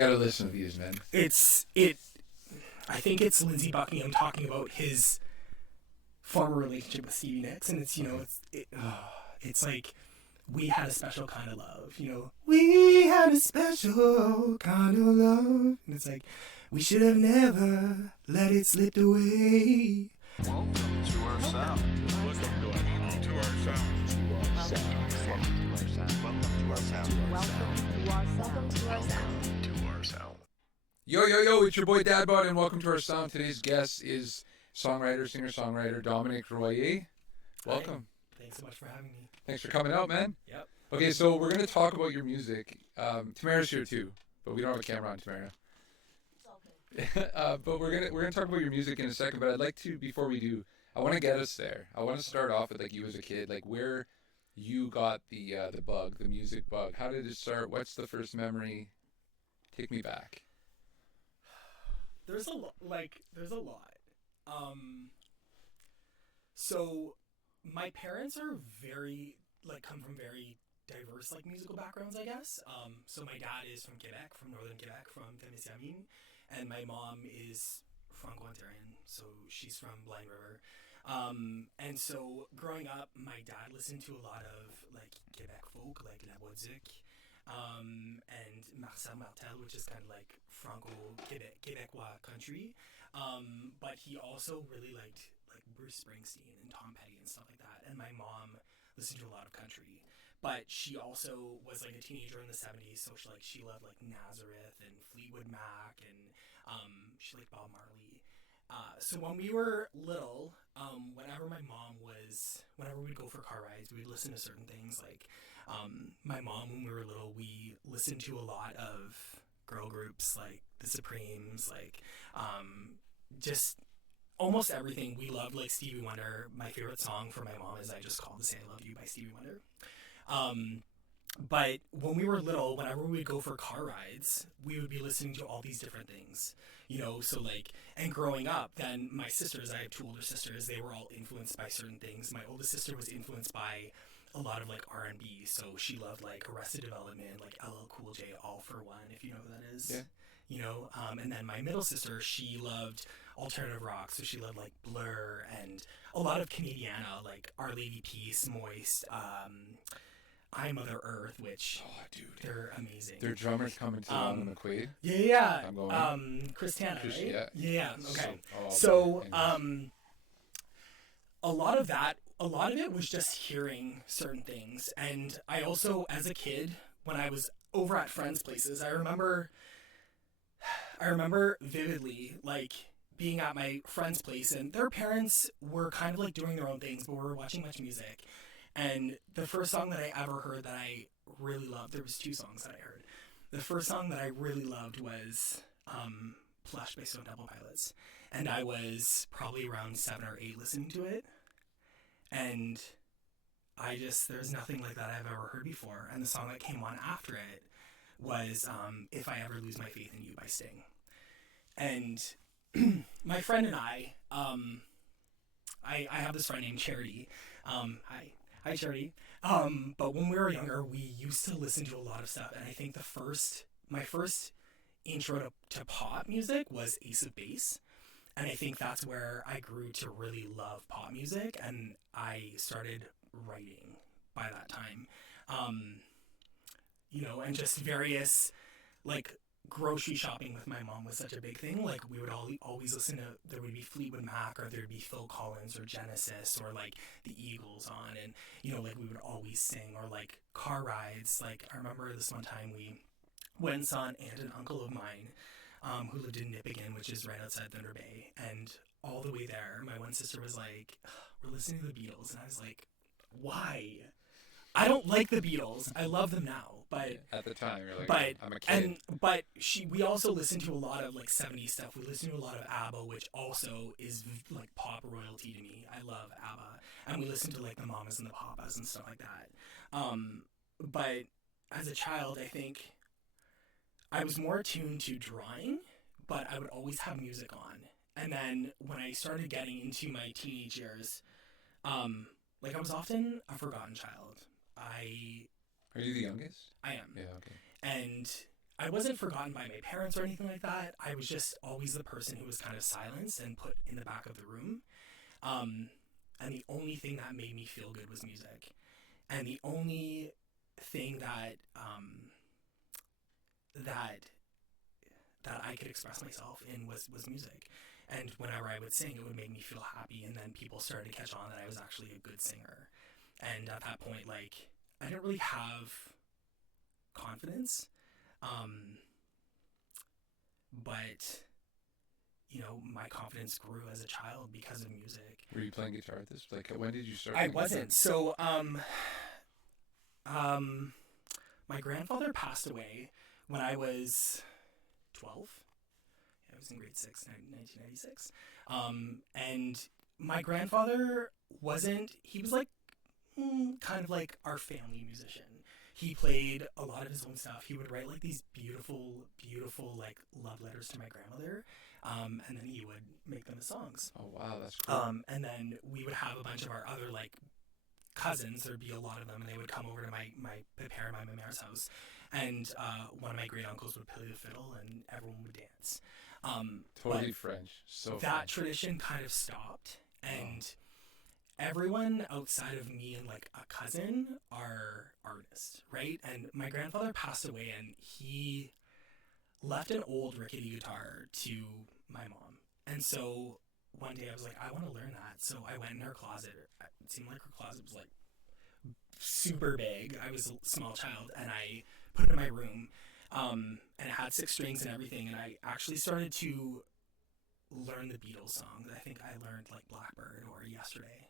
Gotta listen to these, man. I think it's Lindsey Buckingham talking about his former relationship with Stevie Nicks, and it's Okay. it's like we had a special kind of love, we had a special kind of love, and it's like we should have never let it slip away. Welcome to our sound. Welcome to our sound. Yo, it's your boy dadbOdd, and welcome to our sound. Today's guest is singer-songwriter Dominique Royer. Welcome. Hi. Thanks so much for having me. Thanks for coming out, man. Yep. Okay, so we're going to talk about your music. Tamara's here too, but we don't have a camera on Tamara. But we're gonna talk about your music in a second. But I'd like to, before we do, I want to get us there. I want to start off with like you as a kid, like where you got the bug, the music bug. How did it start? What's the first memory? Take me back. There's a lot. So my parents are come from very diverse musical backgrounds, I guess. So my dad is from Quebec, from northern Quebec, from Témiscamingue, and my mom is Franco-Ontarian, so she's from Blind River. And so growing up, my dad listened to a lot of Quebec folk, like La Musique, and Marcel Martel, which is kind of like Franco-Quebecois country. But he also really liked Bruce Springsteen and Tom Petty and stuff like that. And my mom listened to a lot of country. But she also was a teenager in the 70s, so she loved Nazareth and Fleetwood Mac, and she liked Bob Marley. So when we were little, whenever we'd go for car rides, we would listen to certain things. My mom, when we were little, we listened to a lot of girl groups like the Supremes, just almost everything. We loved Stevie Wonder. My favorite song for my mom is "I Just Called to Say I Love You" by Stevie Wonder. But when we were little, whenever we would go for car rides, we would be listening to all these different things, and growing up, then my sisters, I have two older sisters, they were all influenced by certain things. My oldest sister was influenced by a lot of R&B, so she loved Arrested Development, LL Cool J, All For One, if you know who that is. Yeah. And then my middle sister, she loved alternative rock, so she loved Blur and a lot of Canadiana, Our Lady Peace, Moist, I Mother Earth, which they're amazing. Their drummer's coming to London McQuaid. Yeah. I'm going. Christiana, right? Yeah. Yeah. Okay. So A lot of it was just hearing certain things. And I also, as a kid, when I was over at friends' places, I remember vividly, being at my friend's place, and their parents were kind of doing their own things, but we were watching much music. And the first song that I ever heard that I really loved, there was two songs that I heard. The first song that I really loved was Plush by Stone Temple Pilots. And I was probably around 7 or 8 listening to it. And there's nothing like that I've ever heard before. And the song that came on after it was If I Ever Lose My Faith in You by Sting. And my friend and I have this friend named Charity. Hi, Charity. But when we were younger, we used to listen to a lot of stuff. And I think my first intro to pop music was Ace of Base. And I think that's where I grew to really love pop music. And I started writing by that time. And just various, grocery shopping with my mom was such a big thing. We would always listen to, there would be Fleetwood Mac, or there'd be Phil Collins or Genesis, or the Eagles on, and we would always sing, or car rides. I remember this one time we went and saw an aunt and uncle of mine who lived in Nipigon, which is right outside Thunder Bay, and all the way there my one sister was like, we're listening to the Beatles, and I was like, why? I don't like the Beatles. I love them now, but at the time you're I'm a kid. We also listened to a lot of 70s stuff. We listened to a lot of ABBA, which also is pop royalty to me. I love ABBA, and we listened to the Mamas and the Papas and stuff like that. But as a child, I think I was more attuned to drawing, but I would always have music on. And then when I started getting into my teenage years, I was often a forgotten child. Are you the youngest? I am. Yeah, okay. And I wasn't forgotten by my parents or anything like that. I was just always the person who was kind of silenced and put in the back of the room. And the only thing that made me feel good was music. And the only thing that that I could express myself in was music. And whenever I would sing, it would make me feel happy. And then people started to catch on that I was actually a good singer. And at that point, like, I didn't really have confidence. But, you know, my confidence grew as a child because of music. Were you playing guitar at this? Like, when did you start? I wasn't. So, my grandfather passed away when I was 12. I was in grade 6, 1996. And my grandfather he was like, kind of like our family musician. He played a lot of his own stuff. He would write like these beautiful, beautiful like love letters to my grandmother. And then he would make them as songs. Oh, wow, that's cool. And then we would have a bunch of our other like cousins. There'd be a lot of them, and they would come over to my père and my mère's house. And one of my great uncles would play the fiddle, and everyone would dance. Totally French. So that French. tradition kind of stopped, and everyone outside of me and like a cousin are artists, right? And my grandfather passed away, and he left an old rickety guitar to my mom. And so one day I was like, I want to learn that. So I went in her closet. It seemed like her closet was like super big. I was a small child, and I put it in my room. And it had 6 strings and everything. And I actually started to learn the Beatles songs. I think I learned like Blackbird or Yesterday.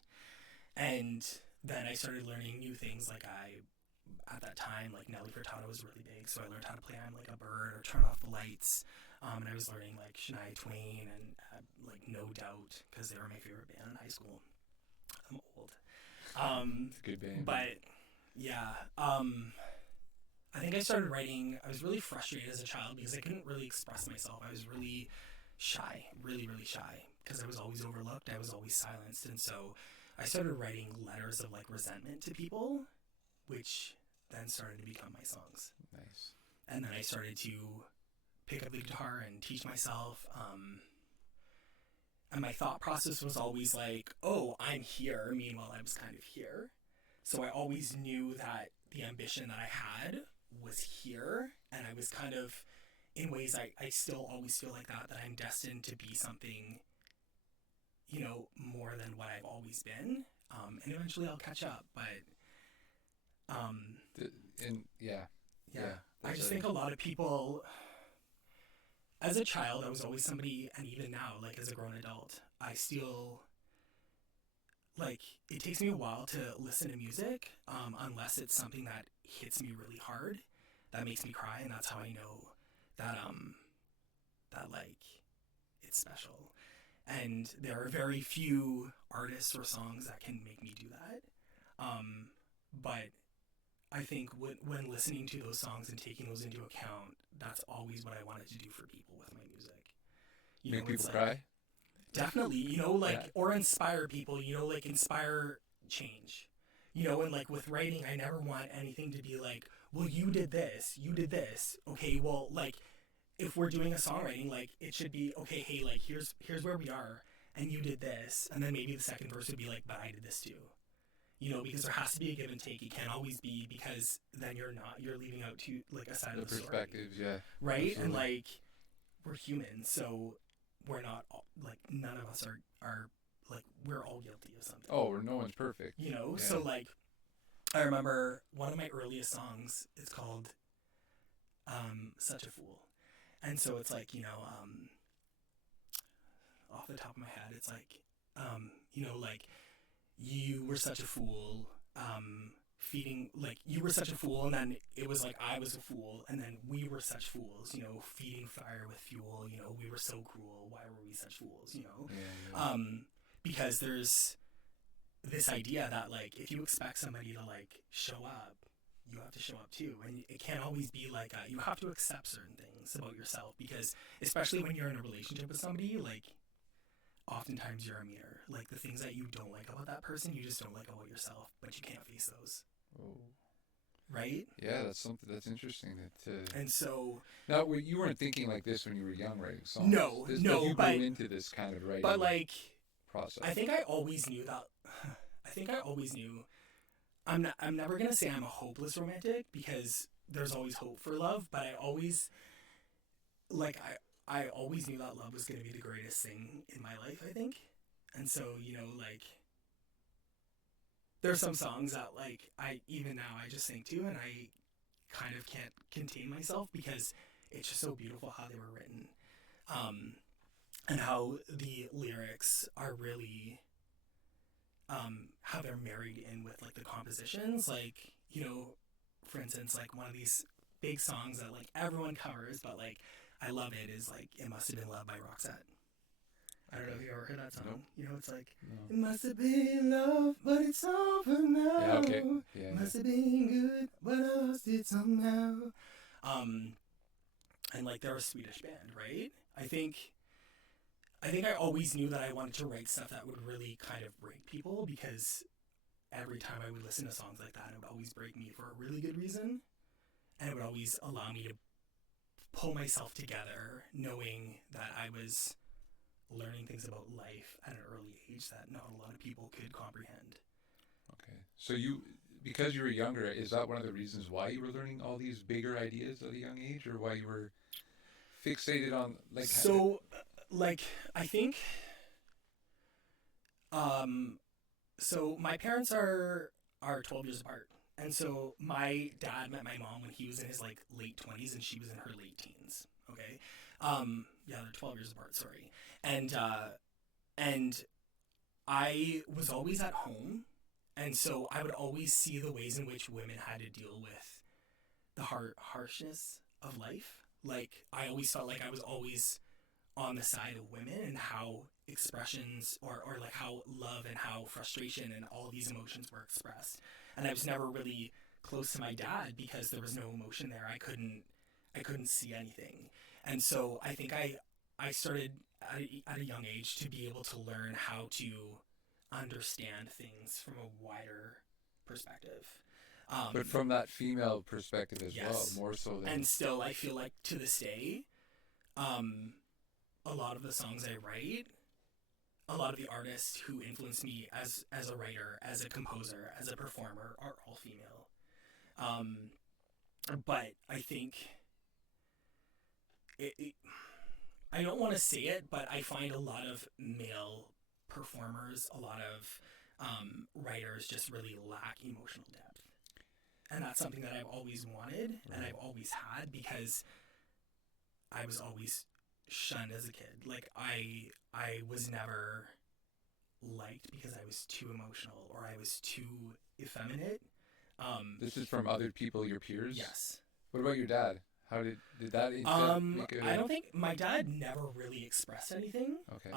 And then I started learning new things. Like at that time, like Nelly Furtado was really big. So I learned how to play I'm Like a Bird or Turn Off the Lights. And I was learning like Shania Twain and like No Doubt, because they were my favorite band in high school. I'm old. It's a good band. But yeah, I think I started writing. I was really frustrated as a child because I couldn't really express myself. I was really shy, really, really shy, because I was always overlooked. I was always silenced. And so I started writing letters of like resentment to people, which then started to become my songs. Nice. And then I started to pick up the guitar and teach myself. And my thought process was always like, oh, I'm here. Meanwhile, I was kind of here. So I always knew that the ambition that I had was here. And I was kind of, in ways, I still always feel like that I'm destined to be something, you know, more than what I've always been. And eventually I'll catch up. But, yeah. I just think a lot of people, as a child, I was always somebody, and even now, like as a grown adult, I still, like, it takes me a while to listen to music, unless it's something that hits me really hard, that makes me cry, and that's how I know that, like, it's special. And there are very few artists or songs that can make me do that. But I think when listening to those songs and taking those into account, that's always what I wanted to do for people with my music. You Make know, people it's cry? like, definitely, you know, like, Yeah. or inspire people, you know, like inspire change. You know, and like with writing, I never want anything to be like, well, you did this. Okay, well, like, if we're doing a songwriting, like, it should be, okay, hey, like, here's where we are, and you did this. And then maybe the second verse would be like, but I did this too. You know, because there has to be a give and take. It can't always be, because then you're leaving out to like a side The of the story. perspectives, yeah. Right? Absolutely. And like, we're human, so we're not like, none of us are like, we're all guilty of something. Oh, no one's perfect. You know, Yeah. so like, I remember one of my earliest songs is called Such a Fool. And so it's like, you know, off the top of my head, it's like, you know, like, you were such a fool, feeding, like, you were such a fool, and then it was like, I was a fool, and then we were such fools, you know, feeding fire with fuel, you know, we were so cruel, why were we such fools, you know? Yeah. Because there's this idea that, like, if you expect somebody to, like, show up, you have to show up too. And it can't always be like, you have to accept certain things about yourself, because especially when you're in a relationship with somebody, like, oftentimes you're a mirror. Like, the things that you don't like about that person, you just don't like about yourself, but you can't face those. Oh. right? Yeah, that's something that's interesting. That And so now you weren't thinking like this when you were young writing songs. no, This, no, you but grew into this kind of writing like process. I think I always knew that. I think I always knew. I'm never gonna say I'm a hopeless romantic because there's always hope for love, but I always I always knew that love was gonna be the greatest thing in my life. I think, and so like there's some songs that like I even now I just sing to and I kind of can't contain myself because it's just so beautiful how they were written, and how the lyrics are really how they're married in with like the compositions, like for instance, like one of these big songs that like everyone covers but like I love it is like It Must Have Been Love by Roxette. I don't know if you ever heard that song. Nope. It's like No. it must have been love but it's over now. Yeah, okay. Yeah. Must have been good but I lost it somehow. And like they're a Swedish band, right? I think I always knew that I wanted to write stuff that would really kind of break people because every time I would listen to songs like that, it would always break me for a really good reason. And it would always allow me to pull myself together knowing that I was learning things about life at an early age that not a lot of people could comprehend. Okay. So because you were younger, is that one of the reasons why you were learning all these bigger ideas at a young age, or why you were fixated on like? Like I think so my parents are 12 years apart, and so my dad met my mom when he was in his like late 20s and she was in her late teens. Okay. Yeah, they're 12 years apart, sorry. And I was always at home, and so I would always see the ways in which women had to deal with the harshness of life. Like I always felt like I was always on the side of women and how expressions or like how love and how frustration and all these emotions were expressed. And I was never really close to my dad because there was no emotion there. I couldn't see anything. And so I think I started at a young age to be able to learn how to understand things from a wider perspective. But from that female perspective as well, more so than. And still, I feel like to this day, a lot of the songs I write, a lot of the artists who influence me as a writer, as a composer, as a performer are all female. But I think I don't want to say it, but I find a lot of male performers, a lot of writers just really lack emotional depth. And that's something that I've always wanted and I've always had because I was always shunned as a kid. Like I was never liked because I was too emotional or I was too effeminate. This is from other people, your peers? Yes. What about your dad? How did that make I don't think my dad never really expressed anything. Okay.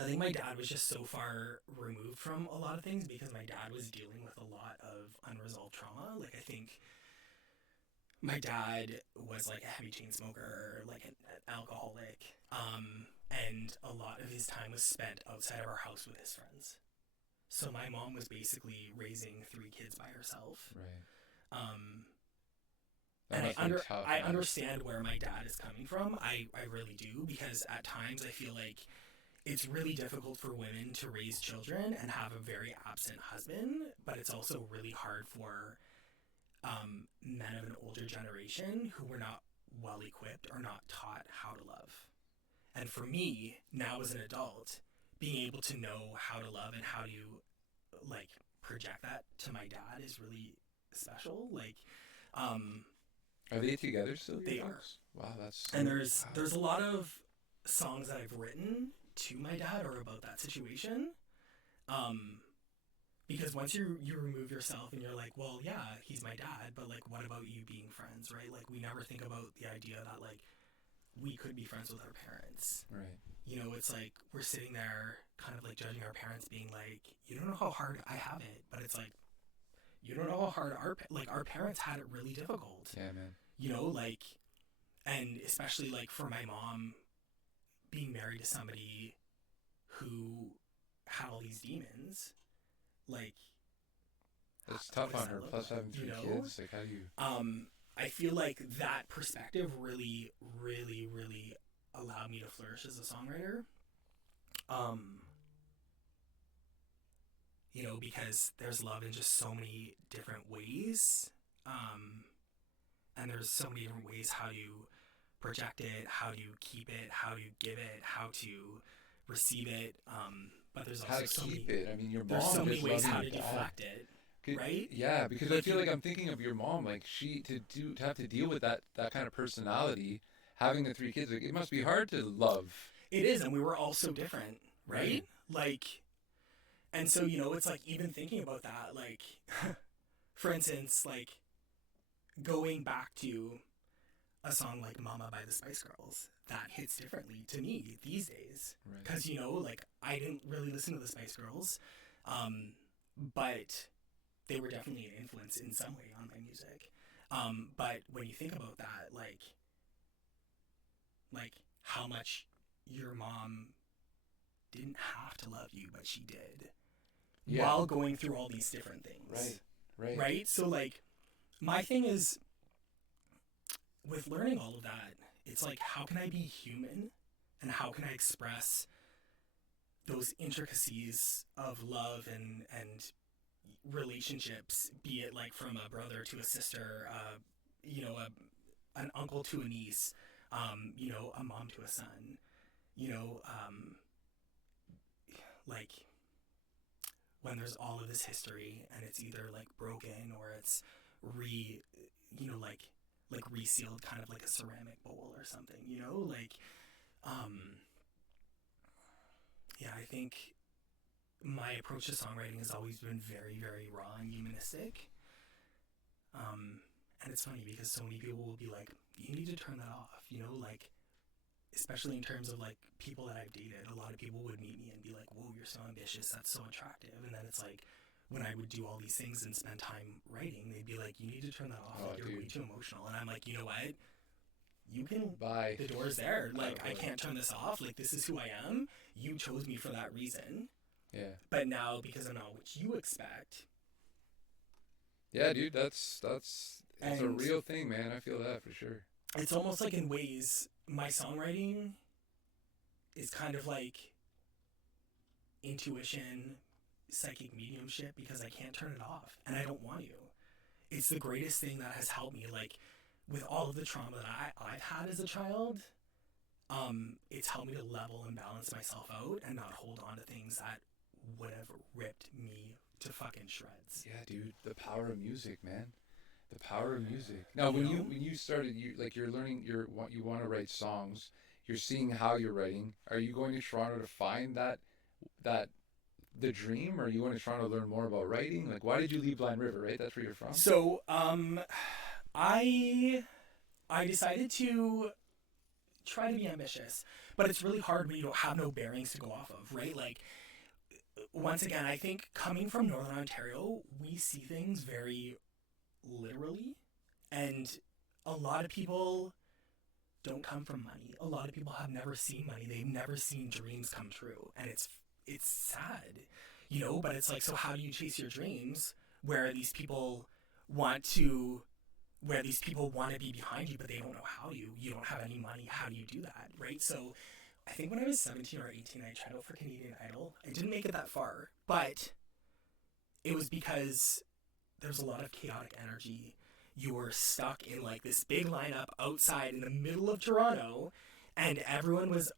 I think my dad was just so far removed from a lot of things because my dad was dealing with a lot of unresolved trauma. Like I think my dad was like a heavy chain smoker, like an alcoholic, and a lot of his time was spent outside of our house with his friends. So my mom was basically raising 3 kids by herself. Right. And I understand where my dad is coming from. I really do, because at times I feel like it's really difficult for women to raise children and have a very absent husband, but it's also really hard for men of an older generation who were not well equipped or not taught how to love. And for me, now as an adult, being able to know how to love and how to like project that to my dad is really special. Like, are they together still? They are. Wow, that's. And there's a lot of songs that I've written to my dad or about that situation. Because once you remove yourself and you're like, well, yeah, he's my dad, but like, what about you being friends, right? Like, we never think about the idea that like we could be friends with our parents. Right. You know, it's like we're sitting there kind of like judging our parents, being like, you don't know how hard I have it, but it's like, you don't know how hard our parents had it really difficult. Yeah, man. You know, like, and especially like for my mom being married to somebody who had all these demons, like, It's tough what does on that her. look Plus like, having three you know? kids. Like, how do you? I feel like that perspective really, really, really allowed me to flourish as a songwriter. You know, because there's love in just so many different ways. And there's so many different ways how to project it, how to keep it, how to give it, how to receive it. But there's also How to so keep many, it? I mean, your mom there's so many just ways loving how to your dad. deflect it, right? Yeah, because I Like feel you- like I'm thinking of your mom, like to have to deal with that kind of personality, having the three kids. Like, it must be hard to love. It is, and we were all so different, right? Like, and so, you know, it's like even thinking about that, like, for instance, like going back to a song like Mama by the Spice Girls, that hits differently to me these days. Right. Because, you know, like, I didn't really listen to the Spice Girls, but they were definitely an influence in some way on my music. But when you think about that, like how much your mom didn't have to love you, but she did, Yeah. while going through all these different things. Right? So, like, my thing is, with learning all of that, it's like, how can I be human? And how can I express those intricacies of love and relationships, be it like from a brother to a sister, you know, an uncle to a niece, you know, a mom to a son, you know, like when there's all of this history and it's either like broken or it's you know, like resealed, kind of like a ceramic bowl or something, you know, like, yeah, I think my approach to songwriting has always been very, very raw and humanistic. And it's funny because so many people will be like, you need to turn that off, you know, like, especially in terms of like people that I've dated. A lot of people would meet me and be like, whoa, you're so ambitious, that's so attractive. And then it's like, when I would do all these things and spend time writing, they'd be like, you need to turn that off, like, you're way too emotional. And I'm like, you know what, you can, Bye. the door's there, like, I can't turn this off, like, this is who I am, you chose me for that reason. Yeah. But now, because I'm not what you expect. Yeah, dude, that's it's a And- real thing, man. I feel that for sure. It's almost like, in ways, my songwriting is kind of like intuition, psychic mediumship, because I can't turn it off and I don't want to. It's the greatest thing that has helped me, like, with all of the trauma that I've had as a child. It's helped me to level and balance myself out and not hold on to things that would have ripped me to fucking shreds. Yeah, dude, the power of music, man. The power of music. Now, when you started, you're learning, you want to write songs. You're seeing how you're writing. Are you going to Toronto to find that the dream, or are you going to Toronto to learn more about writing? Like, why did you leave Blind River? Right, that's where you're from. So, I decided to try to be ambitious, but it's really hard when you don't have no bearings to go off of, right? Like, once again, I think coming from Northern Ontario, we see things very literally, and a lot of people don't come from money. A lot of people have never seen money. They've never seen dreams come true, and it's sad, you know, but it's like, so how do you chase your dreams where these people want to be behind you, but they don't know how you don't have any money. How do you do that, right? So I think when I was 17 or 18, I tried out for Canadian Idol. I didn't make it that far, but it was because there's a lot of chaotic energy. You were stuck in like this big lineup outside in the middle of Toronto, and everyone was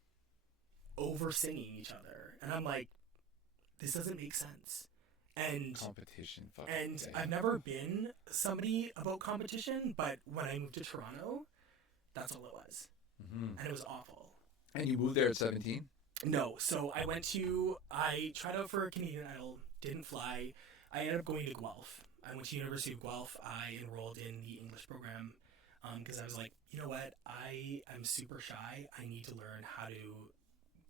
over singing each other. And I'm like, this doesn't make sense. And Competition. and I've never been somebody about competition, but when I moved to Toronto, that's all it was. Mm-hmm. And it was awful. And you moved there at 17? No, so I tried out for Canadian Idol, didn't fly. I ended up going to Guelph. I went to University of Guelph. I enrolled in the English program because I was like, you know what, I'm super shy. I need to learn how to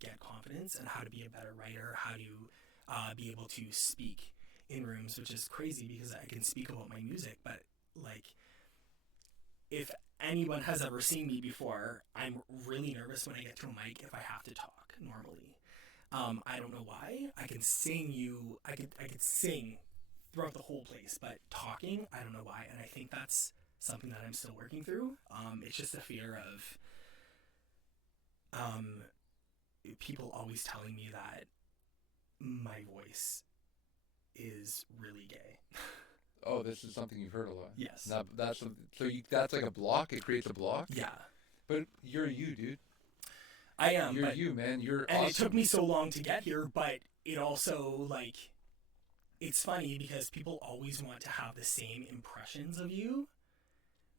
get confidence and how to be a better writer, how to be able to speak in rooms, which is crazy because I can speak about my music, but like, if anyone has ever seen me before, I'm really nervous when I get to a mic if I have to talk normally. I don't know why. I could sing throughout the whole place. But talking, I don't know why, and I think that's something that I'm still working through. It's just a fear of people always telling me that my voice is really gay. Oh, this is something you've heard a lot. Yes. Now, that's like a block. It creates a block. Yeah. But you're you, dude. I am. You're you, man. You're and awesome. it took me so long to get here, but it also, like, it's funny because people always want to have the same impressions of you,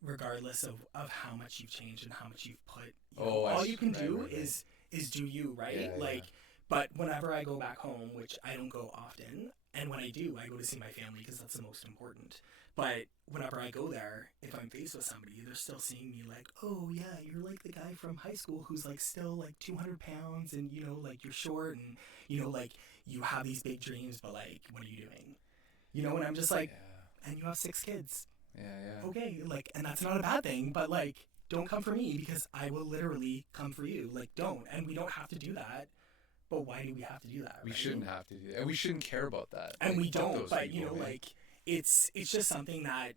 regardless of how much you've changed and how much you've put. All you can do is do you, right? Yeah, like, but whenever I go back home, which I don't go often, and when I do, I go to see my family because that's the most important. But whenever I go there, if I'm faced with somebody, they're still seeing me like, oh yeah, you're like the guy from high school who's like still like 200 pounds and, you know, like you're short and, you know, like you have these big dreams, but like, what are you doing? You know, and I'm just like, and you have 6 kids. Yeah. Okay, like, and that's not a bad thing, but like, don't come for me because I will literally come for you. Like, don't. And we don't have to do that. But why do we have to do that? We right? shouldn't have to do that. And we shouldn't care about that. And like, we don't, but people, you know, man. like, it's just something that,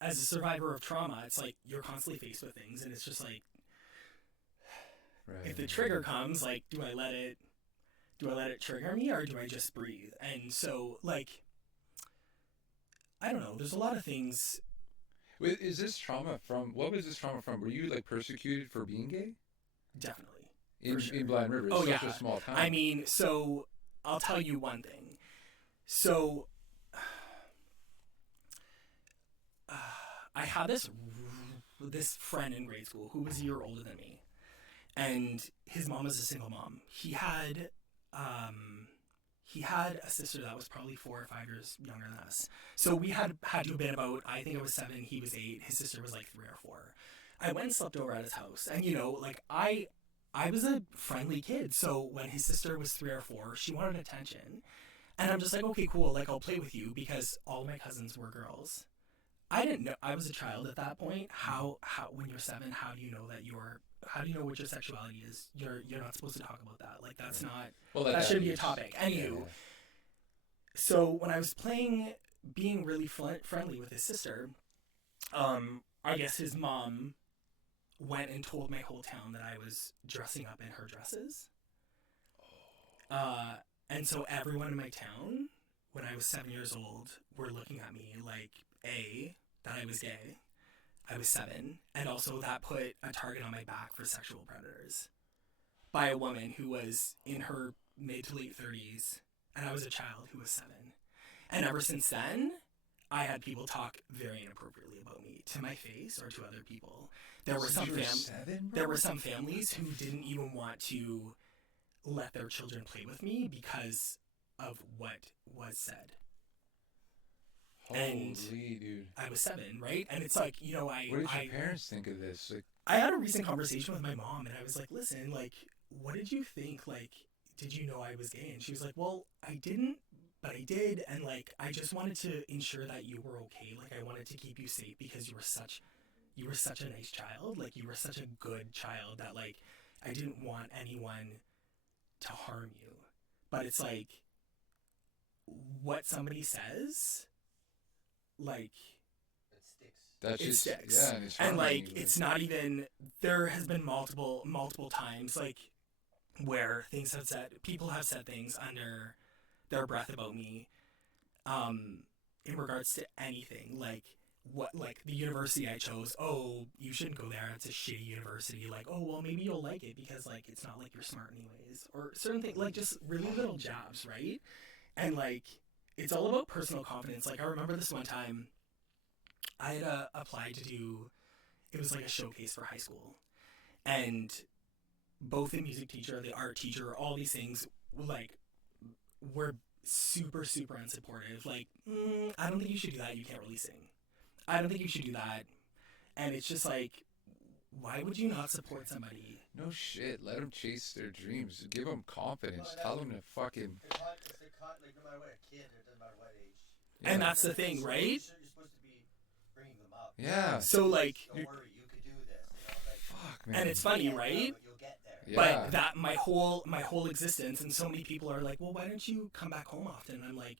as a survivor of trauma, it's like you're constantly faced with things, and it's just like, if the trigger comes, like, do I let it trigger me, or do I just breathe? And so, like, I don't know. There's a lot of things. Wait, is this trauma from? What was this trauma from? Were you like persecuted for being gay? Definitely. In Blind River, it's such a small town. I mean, so I'll tell you one thing. So I had this friend in grade school who was a year older than me, and his mom was a single mom. He had a sister that was probably 4 or 5 years younger than us. So we had to have been about, I think I was 7, he was 8, his sister was like 3 or 4. I went and slept over at his house, and you know, like I was a friendly kid, so when his sister was 3 or 4, she wanted attention. And I'm just like, okay, cool, like, I'll play with you, because all my cousins were girls. I didn't know, I was a child at that point. How when you're 7, how do you know what your sexuality is? You're not supposed to talk about that. Like, that's not, that shouldn't be a topic. Anywho, so when I was being really friendly with his sister, I guess his mom went and told my whole town that I was dressing up in her dresses. And so everyone in my town, when I was 7 years old, were looking at me like, A, that I was gay. I was 7. And also that put a target on my back for sexual predators by a woman who was in her mid to late 30s. And I was a child who was 7. And ever since then, I had people talk very inappropriately about me to my face or to other people. There were some families who didn't even want to let their children play with me because of what was said. Holy dude. I was 7, right? And it's like, you know, what did your parents think of this? Like, I had a recent conversation with my mom, and I was like, listen, like, what did you think? Like, did you know I was gay? And she was like, well, I didn't, but I did, and like, I just wanted to ensure that you were okay. Like, I wanted to keep you safe because you were such a nice child. Like, you were such a good child that, like, I didn't want anyone to harm you. But it's like, what somebody says, like, it sticks. Yeah, and like, it's not even, there has been multiple times, like, where people have said things under their breath about me, in regards to anything, like, the university I chose, oh, you shouldn't go there, it's a shitty university, like, oh, well, maybe you'll like it because, like, it's not like you're smart anyways, or certain things, like, just really little jabs, right? And, like, it's all about personal confidence. Like, I remember this one time, I had applied to do, it was like a showcase for high school, and both the music teacher, the art teacher, all these things, like, were super, super unsupportive. Like, I don't think you should do that, you can't really sing. I don't think you should do that. And it's just like, why would you not support somebody? No shit. Let them chase their dreams. Give them confidence. Tell them to fucking. Like, no matter what a kid, it doesn't matter what age. Yeah. And that's the thing, right? You're supposed to be bringing them up. Yeah. So, like, don't worry, you could do this. You know, like, fuck, man. And it's funny, right? You'll get there. Yeah. But that my whole existence, and so many people are like, well, why don't you come back home often? And I'm like,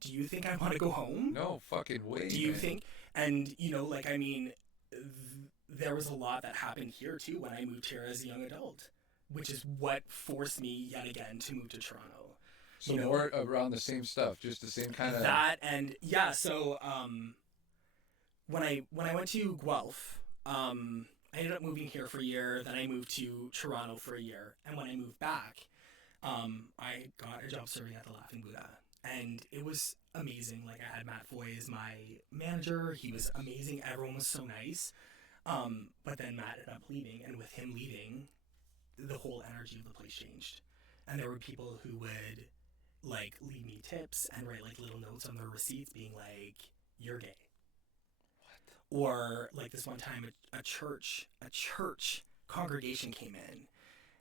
do you think I want to go home? No fucking way. Do you man. think? And like, I mean, there was a lot that happened here too when I moved here as a young adult, which is what forced me yet again to move to Toronto. So more around the same stuff, just the same kind of That, and yeah, so when I went to Guelph, I ended up moving here for a year. Then I moved to Toronto for a year, and when I moved back, I got a job serving at the Laughing Buddha, and it was amazing. Like, I had Matt Foy as my manager. He was amazing. Everyone was so nice. But then Matt ended up leaving, and with him leaving, the whole energy of the place changed. And there were people who would like leave me tips and write like little notes on their receipts being like, "You're gay." What? Or like this one time a church congregation came in,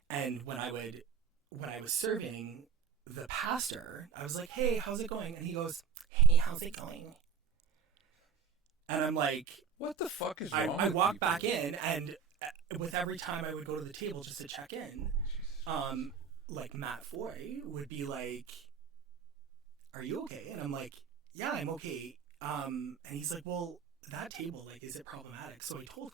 and when I was serving the pastor, I was like, "Hey, how's it going?" And he goes, "Hey, how's it going?" And I'm like, what the fuck is wrong? I with walked people? back in, and with every time I would go to the table just to check in, like Matt Foy would be like, "Are you okay?" And I'm like, "Yeah, I'm okay." And he's like, "Well, that table, like, is it problematic?" So I told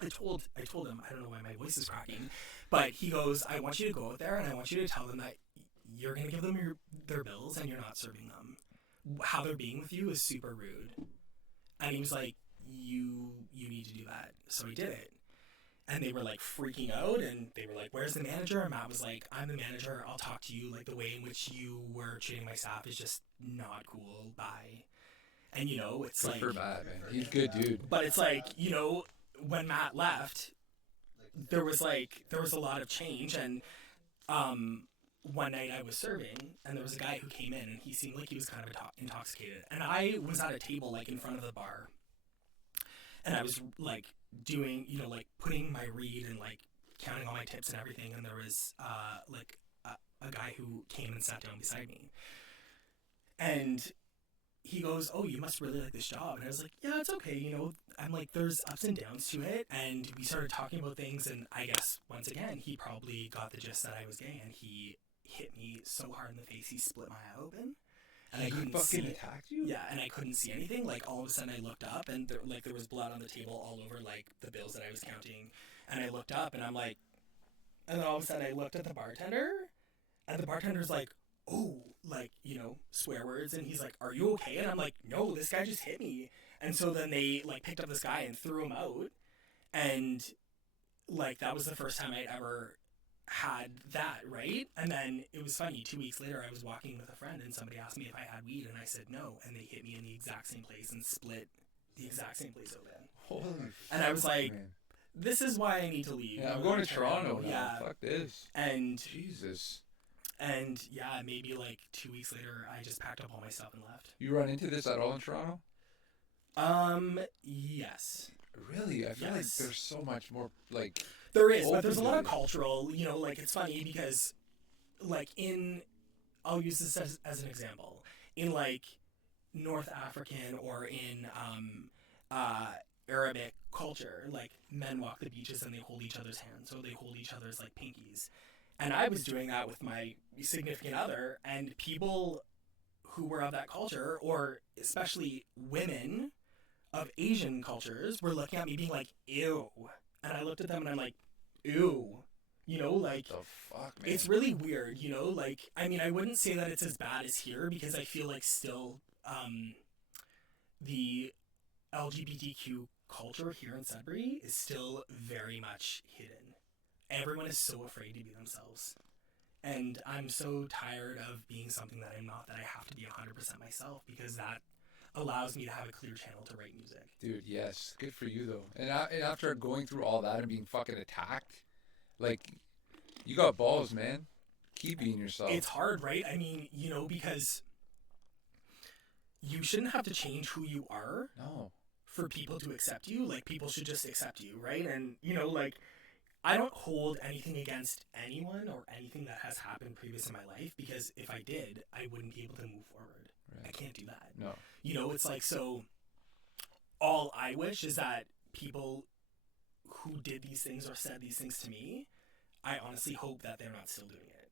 him, I don't know why my voice is cracking, but he goes, "I want you to go out there and I want you to tell them that you're gonna give them their bills and you're not serving them. How they're being with you is super rude." And he was like, you need to do that. So he did it. And they were like freaking out, and they were like, "Where's the manager?" And Matt was like, "I'm the manager. I'll talk to you. Like, the way in which you were treating my staff is just not cool. Bye." And it's Good like, for Matt, man. He's a good dude. but it's like, when Matt left, there was a lot of change. And one night I was serving, and there was a guy who came in, and he seemed like he was kind of intoxicated. And I was at a table like in front of the bar, and I was like doing, like putting my read and like counting all my tips and everything. And there was like a guy who came and sat down beside me, and he goes, "Oh, you must really like this job." And I was like, "Yeah, it's okay. I'm like, there's ups and downs to it." And we started talking about things, and I guess once again he probably got the gist that I was gay, and he hit me so hard in the face he split my eye open. And I couldn't fucking see. attacked you? Yeah, and I couldn't see anything. Like, all of a sudden I looked up, and there was blood on the table all over like the bills that I was counting. And I looked up, and I'm like, and then all of a sudden I looked at the bartender, and the bartender's like, "Oh," like, swear words, and he's like, "Are you okay?" And I'm like, "No, this guy just hit me." And so then they like picked up this guy and threw him out, and like that was the first time I'd ever had that, right? And then it was funny, 2 weeks later I was walking with a friend, and somebody asked me if I had weed, and I said no, and they hit me in the exact same place and split the exact same place open. Holy And I was fuck, like, man. this is why I need to leave. Yeah, I'm going to Toronto now. Yeah. Fuck this. And Jesus. yeah, maybe like 2 weeks later I just packed up all my stuff and left. You run into this at all in Toronto? Yes. Really? I feel like Yes. there's so much more, like... There is, but there's a open lot of to it. cultural, like, it's funny because, like, I'll use this as an example. In, like, North African or in Arabic culture, like, men walk the beaches and they hold each other's hands, or they hold each other's, like, pinkies. And I was doing that with my significant other, and people who were of that culture, or especially women of Asian cultures, were looking at me being like, "Ew." And I looked at them and I'm like, "Ew." Like, What the fuck, man? it's really weird, like, I mean, I wouldn't say that it's as bad as here, because I feel like still, the LGBTQ culture here in Sudbury is still very much hidden. Everyone is so afraid to be themselves. And I'm so tired of being something that I'm not, that I have to be 100% myself, because that allows me to have a clear channel to write music. Dude, yes. Good for you, though. And after going through all that and being fucking attacked, like, you got balls, man. Keep being yourself. It's hard, right? I mean, because you shouldn't have to change who you are No. for people to accept you. Like, people should just accept you, right? And, like, I don't hold anything against anyone or anything that has happened previous in my life, because if I did, I wouldn't be able to move forward. Right. I can't do that. No. It's like, so all I wish is that people who did these things or said these things to me, I honestly hope that they're not still doing it.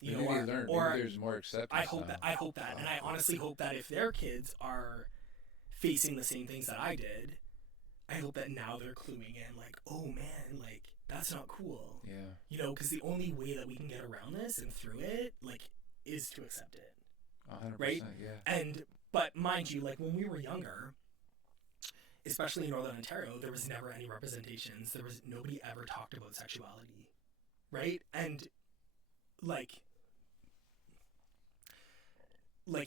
Maybe they learn. Or Maybe there's more acceptance. I hope now. that, and I honestly hope that if their kids are facing the same things that I did, I hope that now they're cluing in, like, oh man, like, that's not cool. Yeah. You know, because the only way that we can get around this and through it, like, is to accept it. 100%. Right? Yeah. But mind you, like, when we were younger, especially in Northern Ontario, there was never any representations. Nobody ever talked about sexuality. Right? And, like,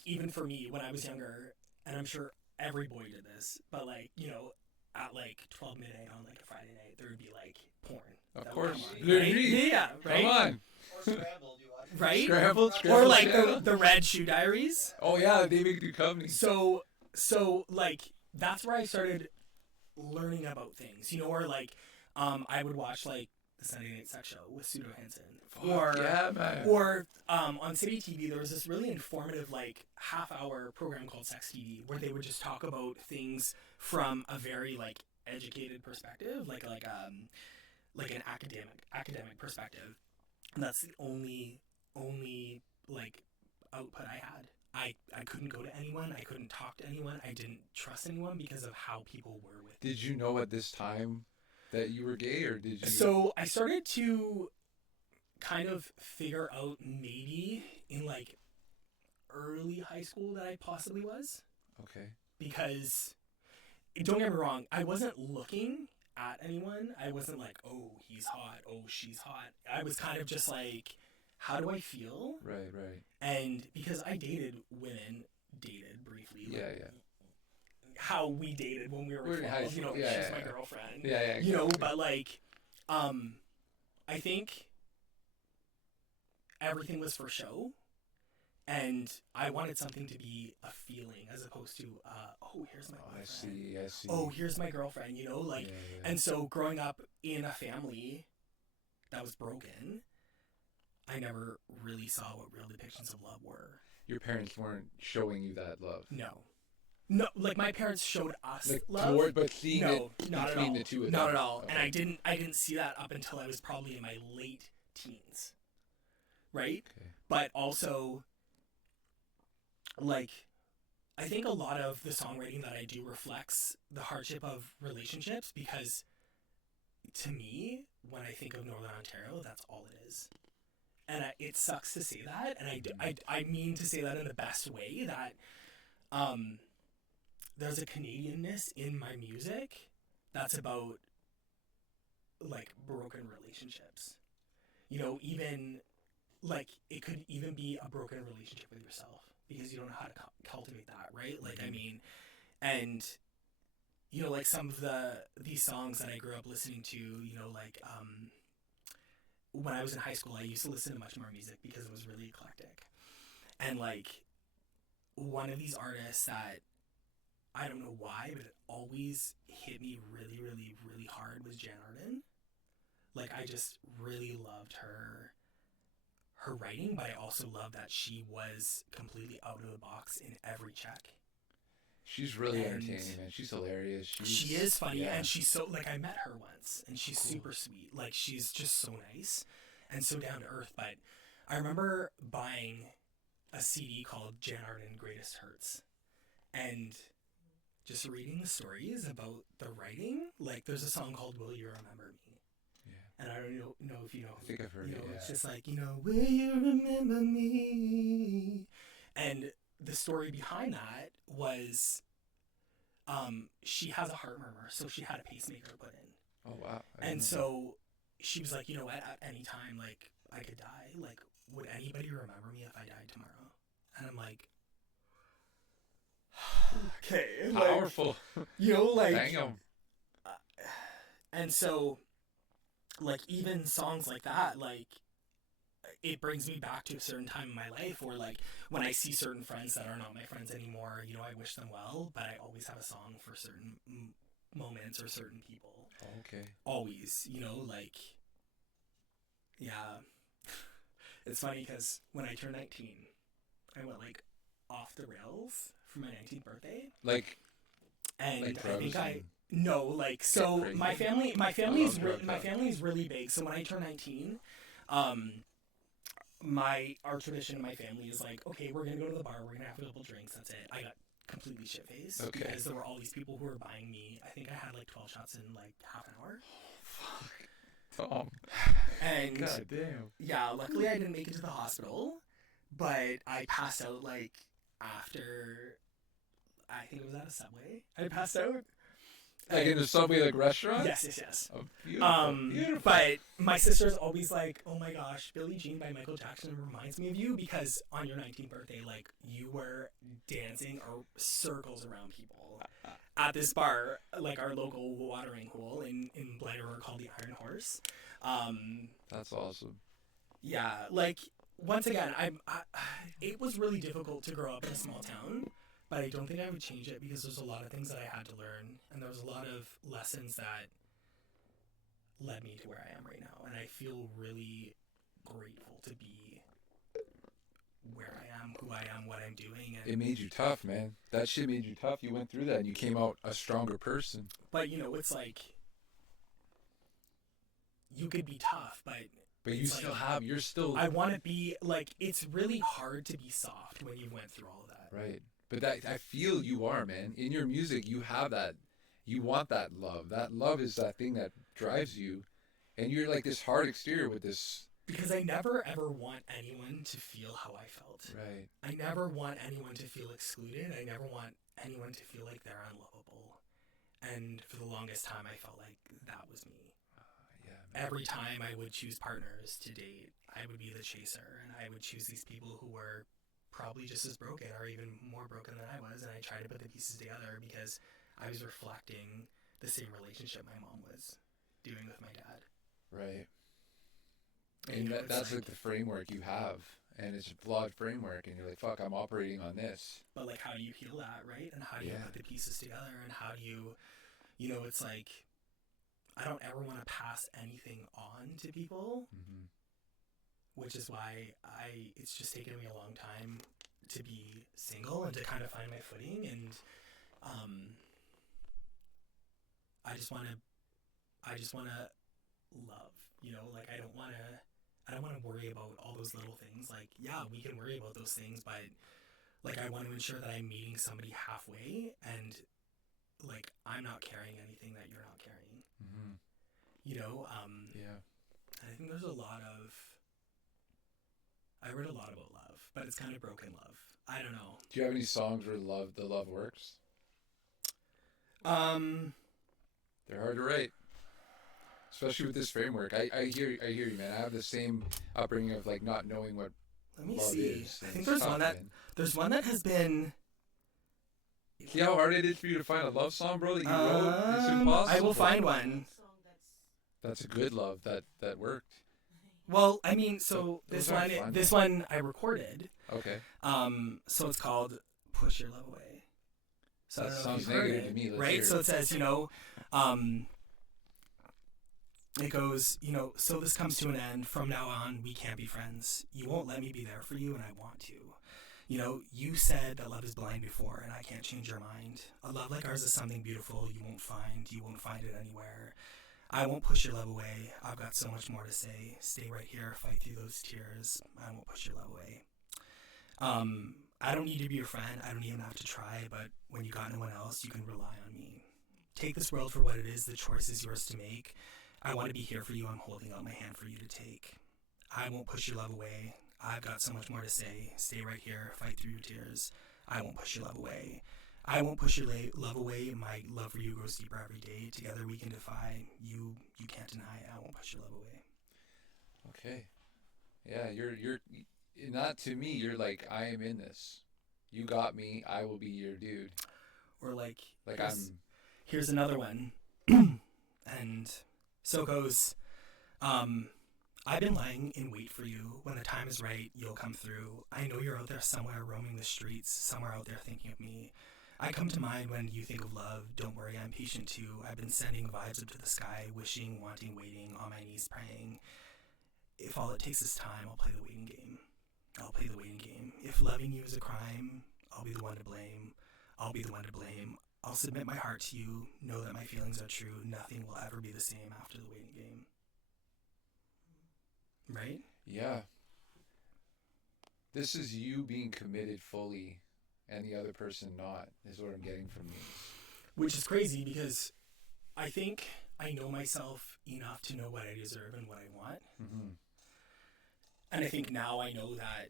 even for me, when I was younger, and I'm sure every boy did this, but, like, you know, at, like, 12 midnight on, like, a Friday night, there would be, like, porn. Of that course. would come on, Good right? read. Yeah, right? Come on. Or Scrambled, you watch. Right? Scrambled. Or, like, Scrambled. the Red Shoe Diaries. Oh yeah, they make new companies. So, like, that's where I started learning about things, you know, or, like, I would watch, like, the Sunday Night Sex Show with Pseudo Henson. Fuck yeah, man. Or on City TV, there was this really informative, like, half-hour program called Sex TV, where they would just talk about things from a very, like, educated perspective, like an academic perspective. And that's the only like output I had. I couldn't go to anyone. I couldn't talk to anyone. I didn't trust anyone because of how people were with me. Did you know at this time that you were gay, or did you? So I started to kind of figure out maybe in, like, early high school that I possibly was. Okay. Because, don't get me wrong, I wasn't looking at anyone. I wasn't like, oh, he's hot, oh, she's hot. I was kind of just like, how do I feel? Right. And because I dated briefly. Yeah, like, yeah. How we dated when we were 12, you know, yeah, she's my yeah. girlfriend. Yeah. You know, exactly. but, like, I think everything was for show. And I wanted something to be a feeling as opposed to, oh, here's my boyfriend. I see. Oh, here's my girlfriend, you know? Like, Yeah. and so growing up in a family that was broken, I never really saw what real depictions of love were. Your parents weren't showing you that love. No, like, my parents showed us Like love. but seeing No, it not at between all. the two of them. Not at all. Okay. And I didn't see that up until I was probably in my late teens. Right? Okay. But also, like, I think a lot of the songwriting that I do reflects the hardship of relationships, because to me, when I think of Northern Ontario, that's all it is. And it sucks to say that, and I mean to say that in the best way, that there's a Canadianness in my music that's about, like, broken relationships. You know, even, like, it could even be a broken relationship with yourself, because you don't know how to cultivate that, right? Like, I mean, and, you know, like, some of these songs that I grew up listening to, you know, like, when I was in high school, I used to listen to much more music because it was really eclectic. And, like, one of these artists that, I don't know why, but it always hit me really, really, really hard was Jan Arden. Like, I just really loved her writing, but I also love that she was completely out of the box in every check. She's really And entertaining, man. She's hilarious. She is funny, yeah. and she's so, like, I met her once, and she's super sweet. Like, she's just so nice and so down to earth. But I remember buying a CD called Jan Arden Greatest Hurts, and just reading the stories about the writing. Like, there's a song called Will You Remember Me? Yeah. And I don't know if you know. I think I've heard you know, it, yeah. It's just like, you know, will you remember me? And the story behind that was, she has a heart murmur, so she had a pacemaker put in. Oh, wow. And so she was like, you know what, at any time, like, I could die. Like, would anybody remember me if I died tomorrow? And I'm like, okay. Powerful. Like, you know, like, Damn. and so, like, even songs like that, like, it brings me back to a certain time in my life where, like, when I see certain friends that are not my friends anymore, you know, I wish them well, but I always have a song for certain moments or certain people. Okay. Always, you know, like, yeah. It's funny because when I turned 19, I went, like, off the rails for my 19th birthday. Like And I think drugs No, like, so Crazy. my family love is drug my talk. family is really big. So when I turned 19, our tradition in my family is like, okay, we're gonna go to the bar, we're gonna have a couple drinks, that's it. I got completely shit faced Okay. because there were all these people who were buying me. I think I had like 12 shots in like half an hour. Tom. And God damn. yeah, luckily I didn't make it to the hospital, but I passed out like after. I think it was at a Subway. I passed out. Like in a Subway like restaurant? Yes. Oh, beautiful. Beautiful. But my sister's always like, oh my gosh, Billie Jean by Michael Jackson reminds me of you because on your 19th birthday, like, you were dancing or circles around people at this bar, like our local watering hole in Blythe River called the Iron Horse. That's awesome. Yeah, like, once again, it was really difficult to grow up in a small town. But I don't think I would change it because there's a lot of things that I had to learn. And there was a lot of lessons that led me to where I am right now. And I feel really grateful to be where I am, who I am, what I'm doing. And It made you tough, man. That shit made you tough. You went through that and you came out a stronger person. But, you know, it's like, you could be tough, but you it's still like, have, you're still... I want to be, like, it's really hard to be soft when you went through all of that. Right. But that I feel you are, man. In your music, you have that. You want that love. That love is that thing that drives you. And you're like this hard exterior with this... Because I never, ever want anyone to feel how I felt. Right. I never want anyone to feel excluded. I never want anyone to feel like they're unlovable. And for the longest time, I felt like that was me. Yeah, man. Every time I would choose partners to date, I would be the chaser. And I would choose these people who were probably just as broken or even more broken than I was. And I tried to put the pieces together because I was reflecting the same relationship my mom was doing with my dad. Right. And And you know, that's like, like the framework you have. And it's a flawed framework. And you're like, fuck, I'm operating on this. but like, how do you heal that, right? And how do you Yeah. put the pieces together? And how do you, you know, it's like, I don't ever want to pass anything on to people, Mm-hmm. which is why it's just taken me a long time to be single and to kind of find my footing. And I just want to love, you know, like I don't want to worry about all those little things. Like, yeah, we can worry about those things, but like I want to ensure that I'm meeting somebody halfway and like I'm not carrying anything that you're not carrying. Mm-hmm. You know, Yeah. I think there's I read a lot about love, but it's kind of broken love. I don't know. Do you have any songs where the love works? They're hard to write. Especially with this framework. I hear you, man. I have the same upbringing of like not knowing what Let me love see. is. I and think it's there's tough, one that man. there's one that has been. See how hard it is for you to find a love song, bro, that you wrote? It's impossible. I will find one. That's a good love that worked. Well, I mean, so So this those are one, fun. this one I recorded. Okay. So it's called "Push Your Love Away." So I That don't know if sounds you've heard negative it, to me. Let's right? hear So it. it says, you know, it goes, you know, so this comes to an end. From now on, we can't be friends. You won't let me be there for you, and I want to. You know, you said that love is blind before, and I can't change your mind. A love like ours is something beautiful you won't find. You won't find it anywhere. I won't push your love away. I've got so much more to say. Stay right here, fight through those tears. I won't push your love away. I don't need to be your friend. I don't even have to try, but when you got no one else, you can rely on me. Take this world for what it is. The choice is yours to make. I want to be here for you. I'm holding out my hand for you to take. I won't push your love away. I've got so much more to say. Stay right here, fight through your tears. I won't push your love away. I won't push your love away. My love for you grows deeper every day. Together we can defy. You can't deny. I won't push your love away. Okay. Yeah, you're not to me. You're like, I am in this. You got me. I will be your dude. Or like I'm. here's another one. And so it goes, I've been lying in wait for you. When the time is right, you'll come through. I know you're out there somewhere roaming the streets, somewhere out there thinking of me. I come to mind when you think of love. Don't worry, I'm patient too. I've been sending vibes up to the sky, wishing, wanting, waiting, on my knees praying. If all it takes is time, I'll play the waiting game. I'll play the waiting game. If loving you is a crime, I'll be the one to blame. I'll be the one to blame. I'll submit my heart to you, know that my feelings are true, nothing will ever be the same after the waiting game. Right? Yeah. This is you being committed fully and the other person not, is what I'm getting from you. Which is crazy because I think I know myself enough to know what I deserve and what I want. Mm-hmm. And I think now I know that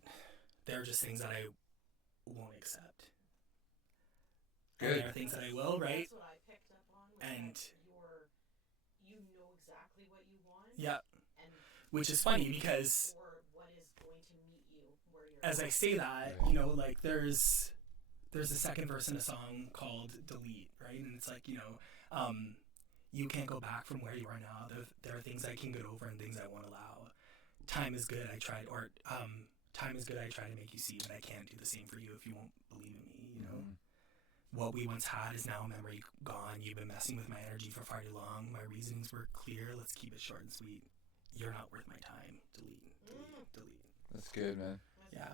there are just things that I won't accept. Good. And there are things that I will, right? That's what I picked up on. And you know exactly what you want. yeah, And which is funny because for what is going to meet you where you're as I at. say that, you know, like there's a second verse in a song called Delete, right? And it's like, you know, you can't go back from where you are now. There are things I can get over and things I won't allow. Time is good, I tried, or time is good, I try to make you see, but I can't do the same for you if you won't believe in me, you know? What we once had is now a memory gone. You've been messing with my energy for far too long. My reasonings were clear. Let's keep it short and sweet. You're not worth my time. Delete, delete, delete. That's good, man. Yeah.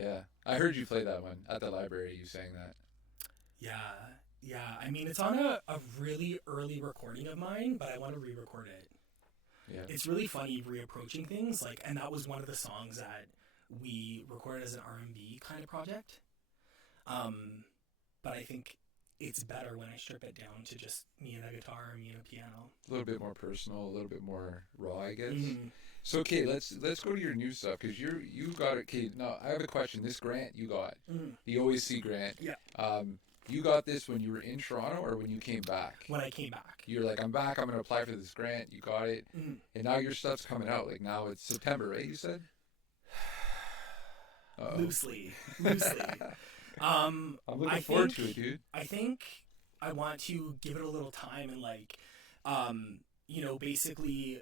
Yeah. I heard you play that one at the library, you sang that. Yeah. I mean, it's on a really early recording of mine, but I want to re-record it. Yeah. It's really funny reapproaching things, like, and that was one of the songs that we recorded as an R&B kind of project. But I think it's better when I strip it down to just me and a guitar, me and a piano. A little bit more personal, a little bit more raw, I guess. Mm-hmm. So, okay, let's go to your new stuff, because you got it. Okay, now I have a question. This grant you got, the OAC grant. Yeah. You got this when you were in Toronto or when you came back? When I came back. You're like, I'm back. I'm going to apply for this grant. You got it. Mm-hmm. And now your stuff's coming out. Like now it's September, right? You said? Uh-oh. Loosely. I'm looking forward to it, dude. I think I want to give it a little time and like, you know, basically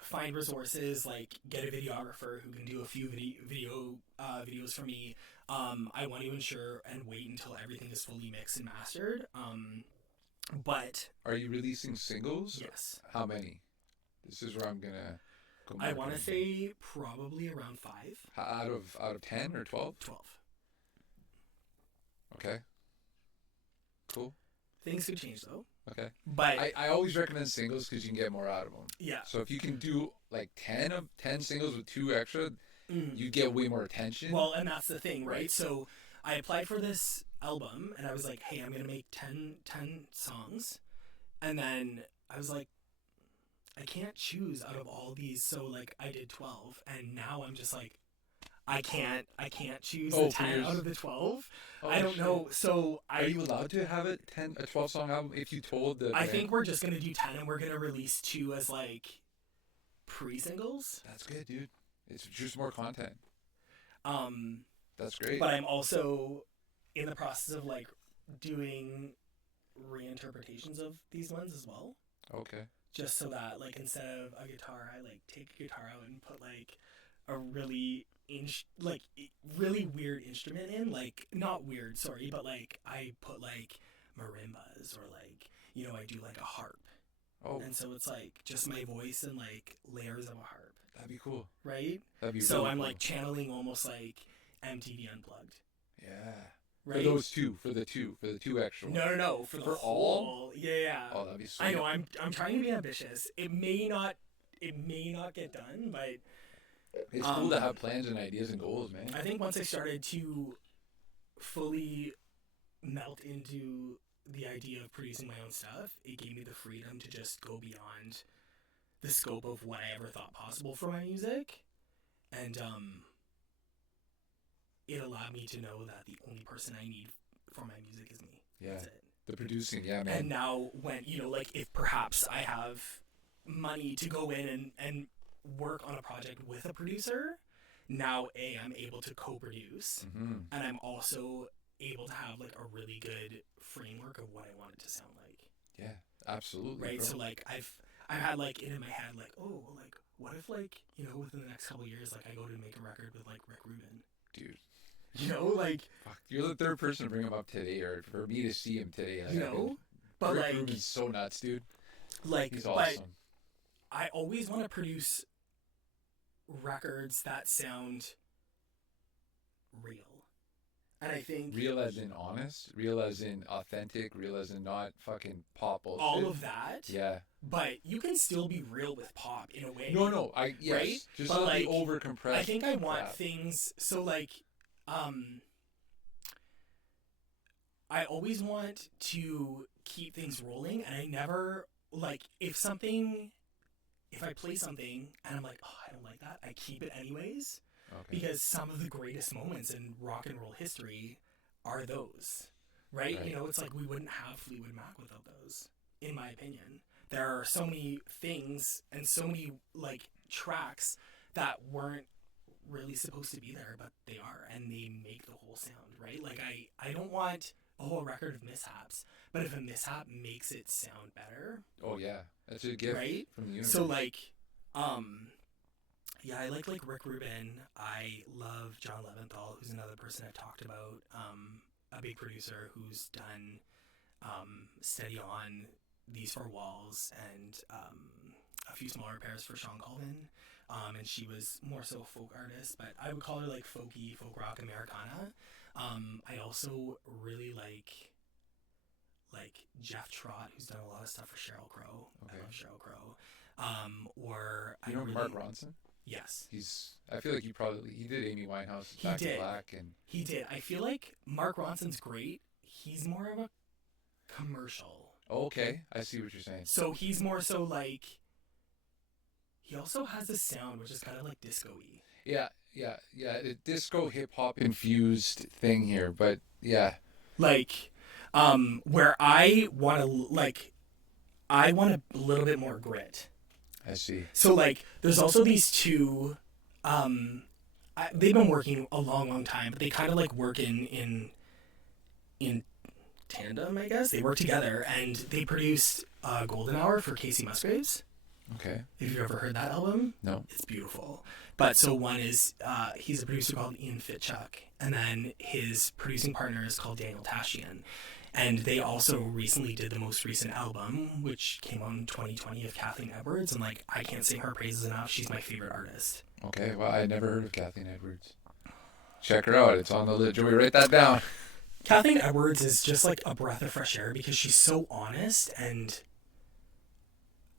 find resources, like get a videographer who can do a few videos for me. I want to ensure and wait until everything is fully mixed and mastered. But Are you releasing singles? yes, How many? This is where I'm gonna go. I want to say probably around 5. out of 10 or 12. 12. Okay. Cool. Things could change though. Okay. But I always recommend singles because you can get more out of them. yeah. So if you can do like 10 singles with 2 extra, you get way more attention. Well, and that's the thing, right? Right. So I applied for this album and I was like, hey, I'm going to make 10 songs. And then I was like, I can't choose out of all these. So like I did 12 and now I'm just like, I can't choose the 10 out of the 12. I don't know. So Are you allowed to have a 12 song album if you told the I band? think we're just going to do 10 and we're going to release 2 as like pre-singles. That's good, dude. It's just more content. Um, That's great. But I'm also in the process of like doing reinterpretations of these ones as well. Okay. Just so that like instead of a guitar, I like take a guitar out and put like a really really weird instrument in, like not weird, sorry, but like I put like marimbas or like, you know, I do like a harp. Oh, And so it's like just my voice and like layers of a harp, that'd be cool. right? That'd be So really I'm cool. like channeling almost like MTV Unplugged, Yeah. right? For those two, for the two extra ones. No, for the For whole, all? yeah. Oh, that'd be sweet. I know. I'm trying to be ambitious. It may not get done, but It's cool to have plans and ideas and goals, man. I think once I started to fully melt into the idea of producing my own stuff, it gave me the freedom to just go beyond the scope of what I ever thought possible for my music, and it allowed me to know that the only person I need for my music is me. Yeah. That's it. The producing, yeah, man. And now when, you know, like if perhaps I have money to go in and work on a project with a producer, now I'm able to co-produce, Mhm. and I'm also able to have like a really good framework of what I want it to sound like. Yeah, absolutely. Right? bro. So like I've had like it in my head like, oh, like what if like, you know, within the next couple of years like I go to make a record with like Rick Rubin. Dude, You know, like, fuck, you're the third person to bring him up today, or for me to see him today. Like, you know, but Rick like Rubin's so nuts, dude. He's but awesome. I always want to produce records that sound real. And I think Real as in honest, real as in authentic, real as in not fucking pop bullshit. all of that. Yeah. But you can still be real with pop in a way. No, yes. Right? Just But, not like, the over compressed. I think I want crap. things so like I always want to keep things rolling, and I never like if I play something and I'm like, oh, I don't like that, I keep it anyways. Okay. Because some of the greatest moments in rock and roll history are those, right? Right. You know, it's like we wouldn't have Fleetwood Mac without those, in my opinion. There are so many things and so many like tracks that weren't really supposed to be there, but they are, and they make the whole sound, right? Like I don't want a whole record of mishaps, but if a mishap makes it sound better, Oh yeah, that's a gift right? from the universe. So like, yeah, I like Rick Rubin. I love John Leventhal, who's another person I've talked about. A big producer who's done Steady On, These Four Walls, and a few small repairs for Sean Colvin. And she was more so a folk artist, but I would call her like folky, folk rock Americana. I also really like Jeff Trott, who's done a lot of stuff for Sheryl Crow. Okay. I love Sheryl Crow. Or You know Mark Ronson? Yes. I feel like he did Amy Winehouse He Back did. in Black, and He did. I feel like Mark Ronson's great. He's more of a commercial. oh, okay, I see what you're saying. So he's more so like, he also has this sound which is kind of like disco-y. Yeah, a disco hip hop infused thing here, but yeah, Like, where I want a little bit more grit. I see. So like, there's also these two, they've been working a long time, but they kind of like work in tandem, I guess. They work together, and they produced Golden Hour for Casey Musgraves. Okay. If you've ever heard that album, No. it's beautiful. But so one is, he's a producer called Ian Fitchuk, and then his producing partner is called Daniel Tashian. And they also recently did the most recent album, which came out in 2020, of Kathleen Edwards. And like, I can't sing her praises enough. She's my favorite artist. Okay. Well, I never heard of Kathleen Edwards. Check her out. It's on the list. Joey, write that down. Kathleen Edwards is just like a breath of fresh air because she's so honest, and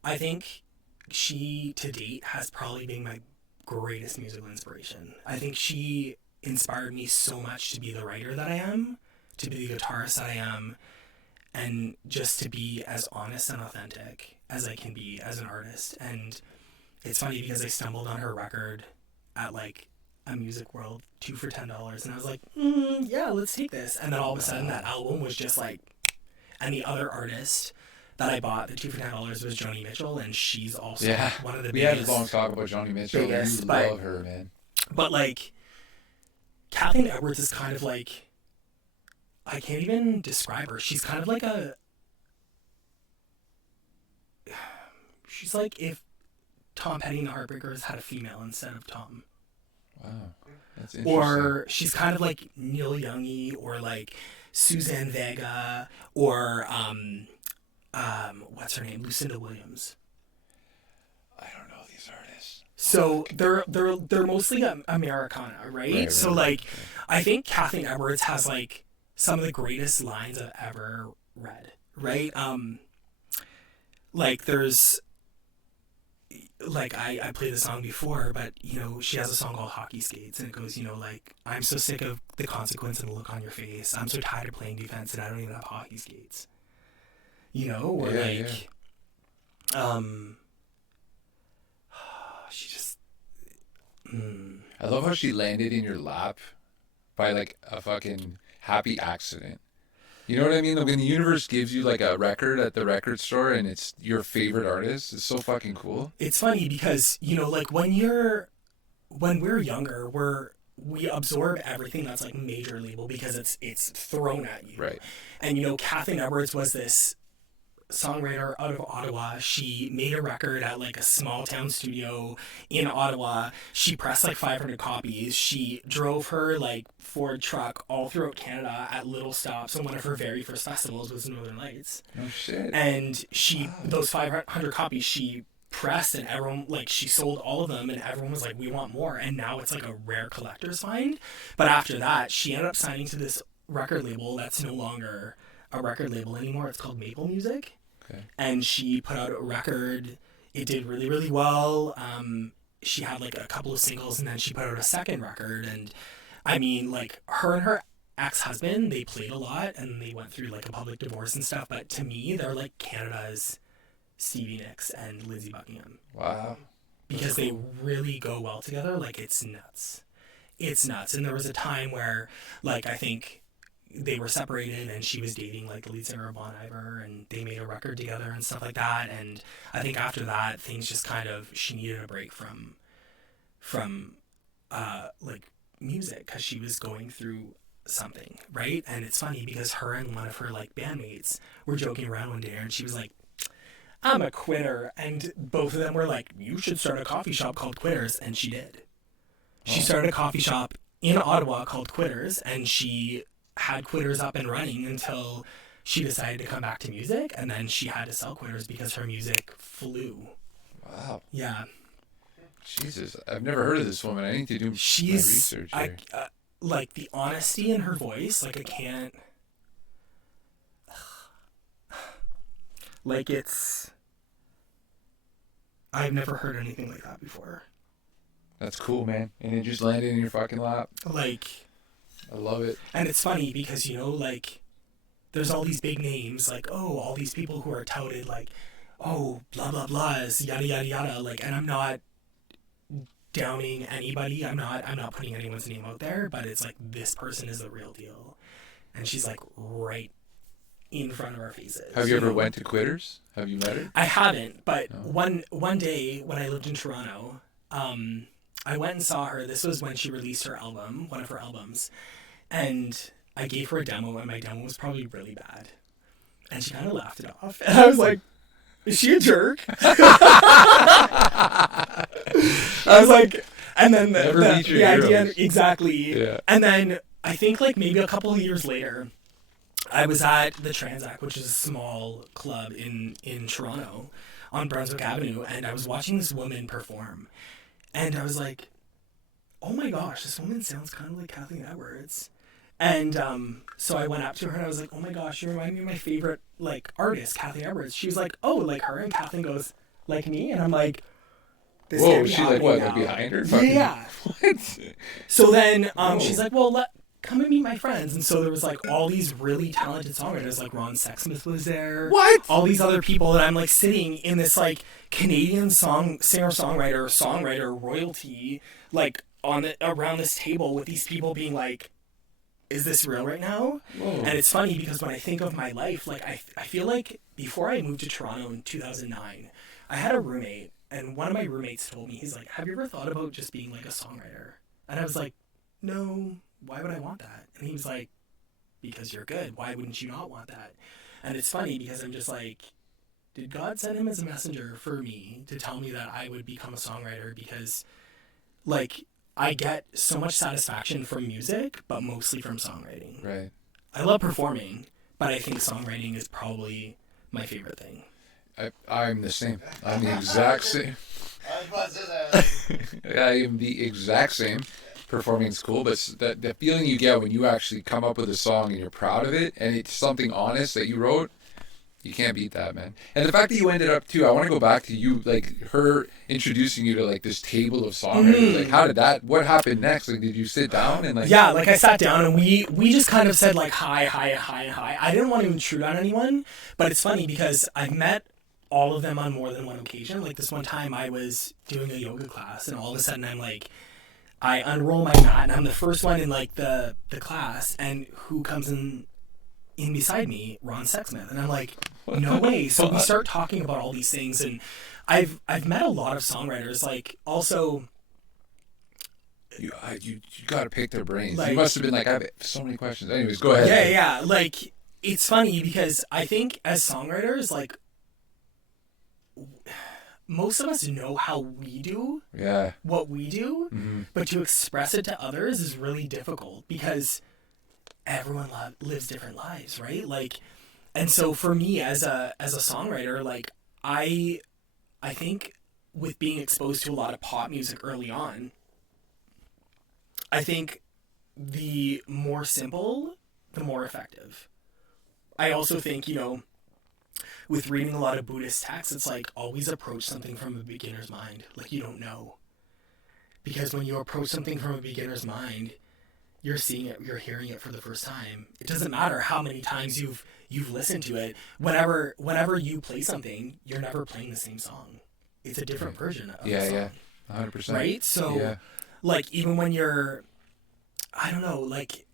I think she, to date, has probably been my greatest musical inspiration. I think she inspired me so much to be the writer that I am, to be the guitarist that I am, and just to be as honest and authentic as I can be as an artist. And it's funny because I stumbled on her record at like a Music World 2 for $10, and I was like, yeah, let's take this. And then all of a sudden that album was just like, and the other artist that I bought, the 2 for $10, was Joni Mitchell, and she's also one of the we biggest. had a long talk about Joni Mitchell. biggest, You but- love her, man. But like, Kathleen Edwards is kind of like, I can't even describe her. She's kind of like she's like if Tom Petty and the Heartbreakers had a female instead of Tom. Wow, that's interesting. Or she's kind of like Neil Youngy, or like Suzanne Vega, or what's her name, Lucinda Williams. I don't know these artists. So they're mostly Americana, right? So like, I think Kathleen Edwards has like some of the greatest lines I've ever read, right? Like there's, like I played the song before, but you know, she has a song called Hockey Skates, and it goes, you know, like, I'm so sick of the consequence and the look on your face. I'm so tired of playing defense and I don't even have hockey skates. You know, or she just I love how she landed in your lap by like a fucking happy accident. You know what I mean? Like when the universe gives you like a record at the record store and it's your favorite artist, it's so fucking cool. It's funny because, you know, like when we're younger, we absorb everything that's like major label because it's thrown at you. Right. And you know, Kathleen Edwards was this songwriter out of Ottawa. She made a record at like a small town studio in Ottawa. She pressed like 500 copies. She drove her like Ford truck all throughout Canada at little stops, and one of her very first festivals was Northern Lights. Oh shit. And those 500 copies she pressed, and everyone, like, she sold all of them, and everyone was like, we want more, and now it's like a rare collector's find. But after that, she ended up signing to this record label that's no longer a record label anymore. It's called Maple Music. Okay. And she put out a record. It did really, really well. She had like a couple of singles, and then she put out a second record. And I mean, like, her and her ex-husband, they played a lot, and they went through like a public divorce and stuff. But to me, they're like Canada's Stevie Nicks and Lindsey Buckingham. Wow. Because they really go well together. Like, it's nuts. It's nuts. And there was a time where, like, I think they were separated, and she was dating like the lead singer of Bon Iver, and they made a record together and stuff like that. And I think after that, things just kind of, she needed a break from like music, because she was going through something, right? And it's funny because her and one of her like bandmates were joking around one day, and she was like, I'm a quitter, and both of them were like, you should start a coffee shop called Quitters. And she did. She started a coffee shop in Ottawa called Quitters, and she had Quitters up and running until she decided to come back to music, and then she had to sell Quitters because her music flew. Wow. Yeah. Jesus, I've never heard of this woman. I need to do my research here. Like, the honesty in her voice, like, I can't, like, I've never heard anything like that before. That's cool, man. And it just landed in your fucking lap. Like, I love it. and it's funny because, you know, like, there's all these big names, like, oh, all these people who are touted, like, oh, blah, blah, blahs, yada, yada, yada, like, and I'm not downing anybody, I'm not putting anyone's name out there, but it's like, this person is the real deal. And she's, like, right in front of our faces. Have you ever know? went to Quitters? Have you met her? I haven't, but No. one day when I lived in Toronto, I went and saw her. This was when she released her album, one of her albums, and I gave her a demo, and my demo was probably really bad, and she kind of laughed it off, and I was like, is she a jerk? I was like, and then Never meet your the idea, heroes. exactly, Yeah. and then I think like maybe a couple of years later, I was at the Transact, which is a small club in Toronto on Brunswick Avenue, and I was watching this woman perform, and I was like, oh my gosh, this woman sounds kind of like Kathleen Edwards. And so I went up to her and I was like, oh my gosh, you remind me of my favorite like artist, Kathleen Edwards. She was like, oh, like her? And Kathleen goes, like me? And I'm like, this Whoa, can't be she's like, happening what, now. like behind her? Yeah. What? So then Whoa. she's like, well, come and meet my friends. And so there was like all these really talented songwriters, like Ron Sexsmith was there. What? All these other people that I'm like sitting in this like Canadian singer-songwriter royalty, like around this table with these people being like, is this real right now? Whoa. And it's funny because when I think of my life, like I feel like before I moved to Toronto in 2009, I had a roommate, and one of my roommates told me, he's like, have you ever thought about just being like a songwriter? And I was like, no, why would I want that? And he was like, because you're good. Why wouldn't you not want that? And it's funny because I'm just like, did God send him as a messenger for me to tell me that I would become a songwriter? Because like, I get so much satisfaction from music, but mostly from songwriting. Right. I love performing, but I think songwriting is probably my favorite thing. I'm the same. I'm the exact same. I was about to say that. I am the exact same. Performing's cool, but the feeling you get when you actually come up with a song and you're proud of it, and it's something honest that you wrote, you can't beat that, man. And the fact that you ended up too, I want to go back to you, like her introducing you to like this table of songwriters. Like, how did that? What happened next? Like, did you sit down and like? Yeah, like I sat down and we just kind of said like hi. I didn't want to intrude on anyone, but it's funny because I've met all of them on more than one occasion. Like this one time I was doing a yoga class, and all of a sudden I'm like, I unroll my mat and I'm the first one in like the class, and who comes in beside me? Ron Sexsmith. And I'm like, no way. So we start talking about all these things, and I've met a lot of songwriters. Like also, You got to pick their brains. Like- You must have been like, I have so many questions. Anyways, go ahead. yeah. Like it's funny because I think as songwriters, like most of us know how we do Yeah. what we do, Mhm. but to express it to others is really difficult because everyone lives different lives, right? Like, and so for me as a songwriter, like I think with being exposed to a lot of pop music early on, I think the more simple, the more effective. I also think, with reading a lot of Buddhist texts, it's like always approach something from a beginner's mind. Like you don't know. Because when you approach something from a beginner's mind, you're seeing it, you're hearing it for the first time. It doesn't matter how many times you've listened to it. Whenever you play something, you're never playing the same song. It's a different version of the song. 100%. Right? So, like, even when you're, I don't know, like,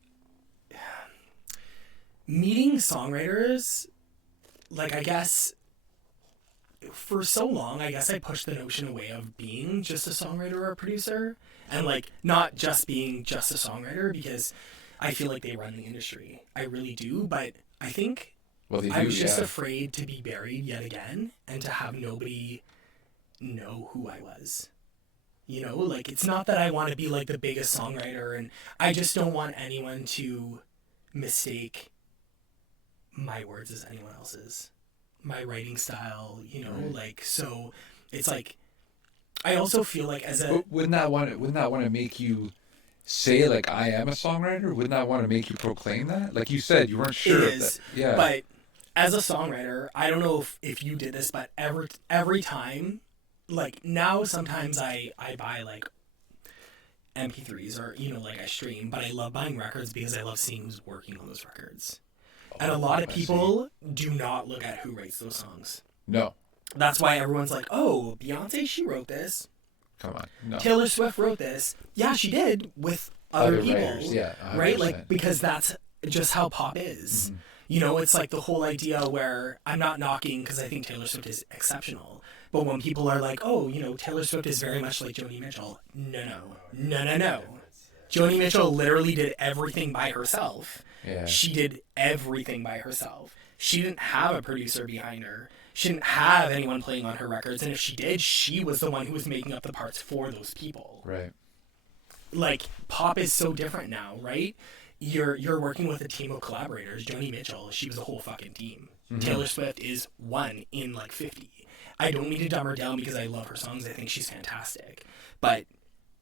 meeting songwriters, like, I guess, for so long, I guess I pushed the notion away of being just a songwriter or a producer, and, like, not just being just a songwriter, because I feel like they run the industry. I really do, but I think I was just afraid to be buried yet again, and to have nobody know who I was. Like, it's not that I want to be like the biggest songwriter, and I just don't want anyone to mistake my words as anyone else's, my writing style, like, so it's like, I also feel like wouldn't that want to make you say, like, I am a songwriter? Wouldn't that want to make you proclaim that? Like you said, you weren't sure of that. Yeah. But as a songwriter, I don't know if you did this, but every time, like, now sometimes I buy, like, MP3s or, like, I stream, but I love buying records because I love seeing who's working on those records. And a lot of people do not look at who writes those songs. No. That's why everyone's like, oh, Beyonce, she wrote this. Come on. No. Taylor Swift wrote this. Yeah, she did, with other people. Writers, yeah, 100%. Right? Like, because that's just how pop is. Mm-hmm. It's like the whole idea where I'm not knocking, because I think Taylor Swift is exceptional. But when people are like, oh, Taylor Swift is very much like Joni Mitchell. No. Joni Mitchell literally did everything by herself. Yeah. She did everything by herself. She didn't have a producer behind her. She didn't have anyone playing on her records. And if she did, she was the one who was making up the parts for those people. Right. Like, pop is so different now, right? You're working with a team of collaborators. Joni Mitchell, she was a whole fucking team. Mm-hmm. Taylor Swift is one in, like, 50. I don't mean to dumb her down because I love her songs. I think she's fantastic. But,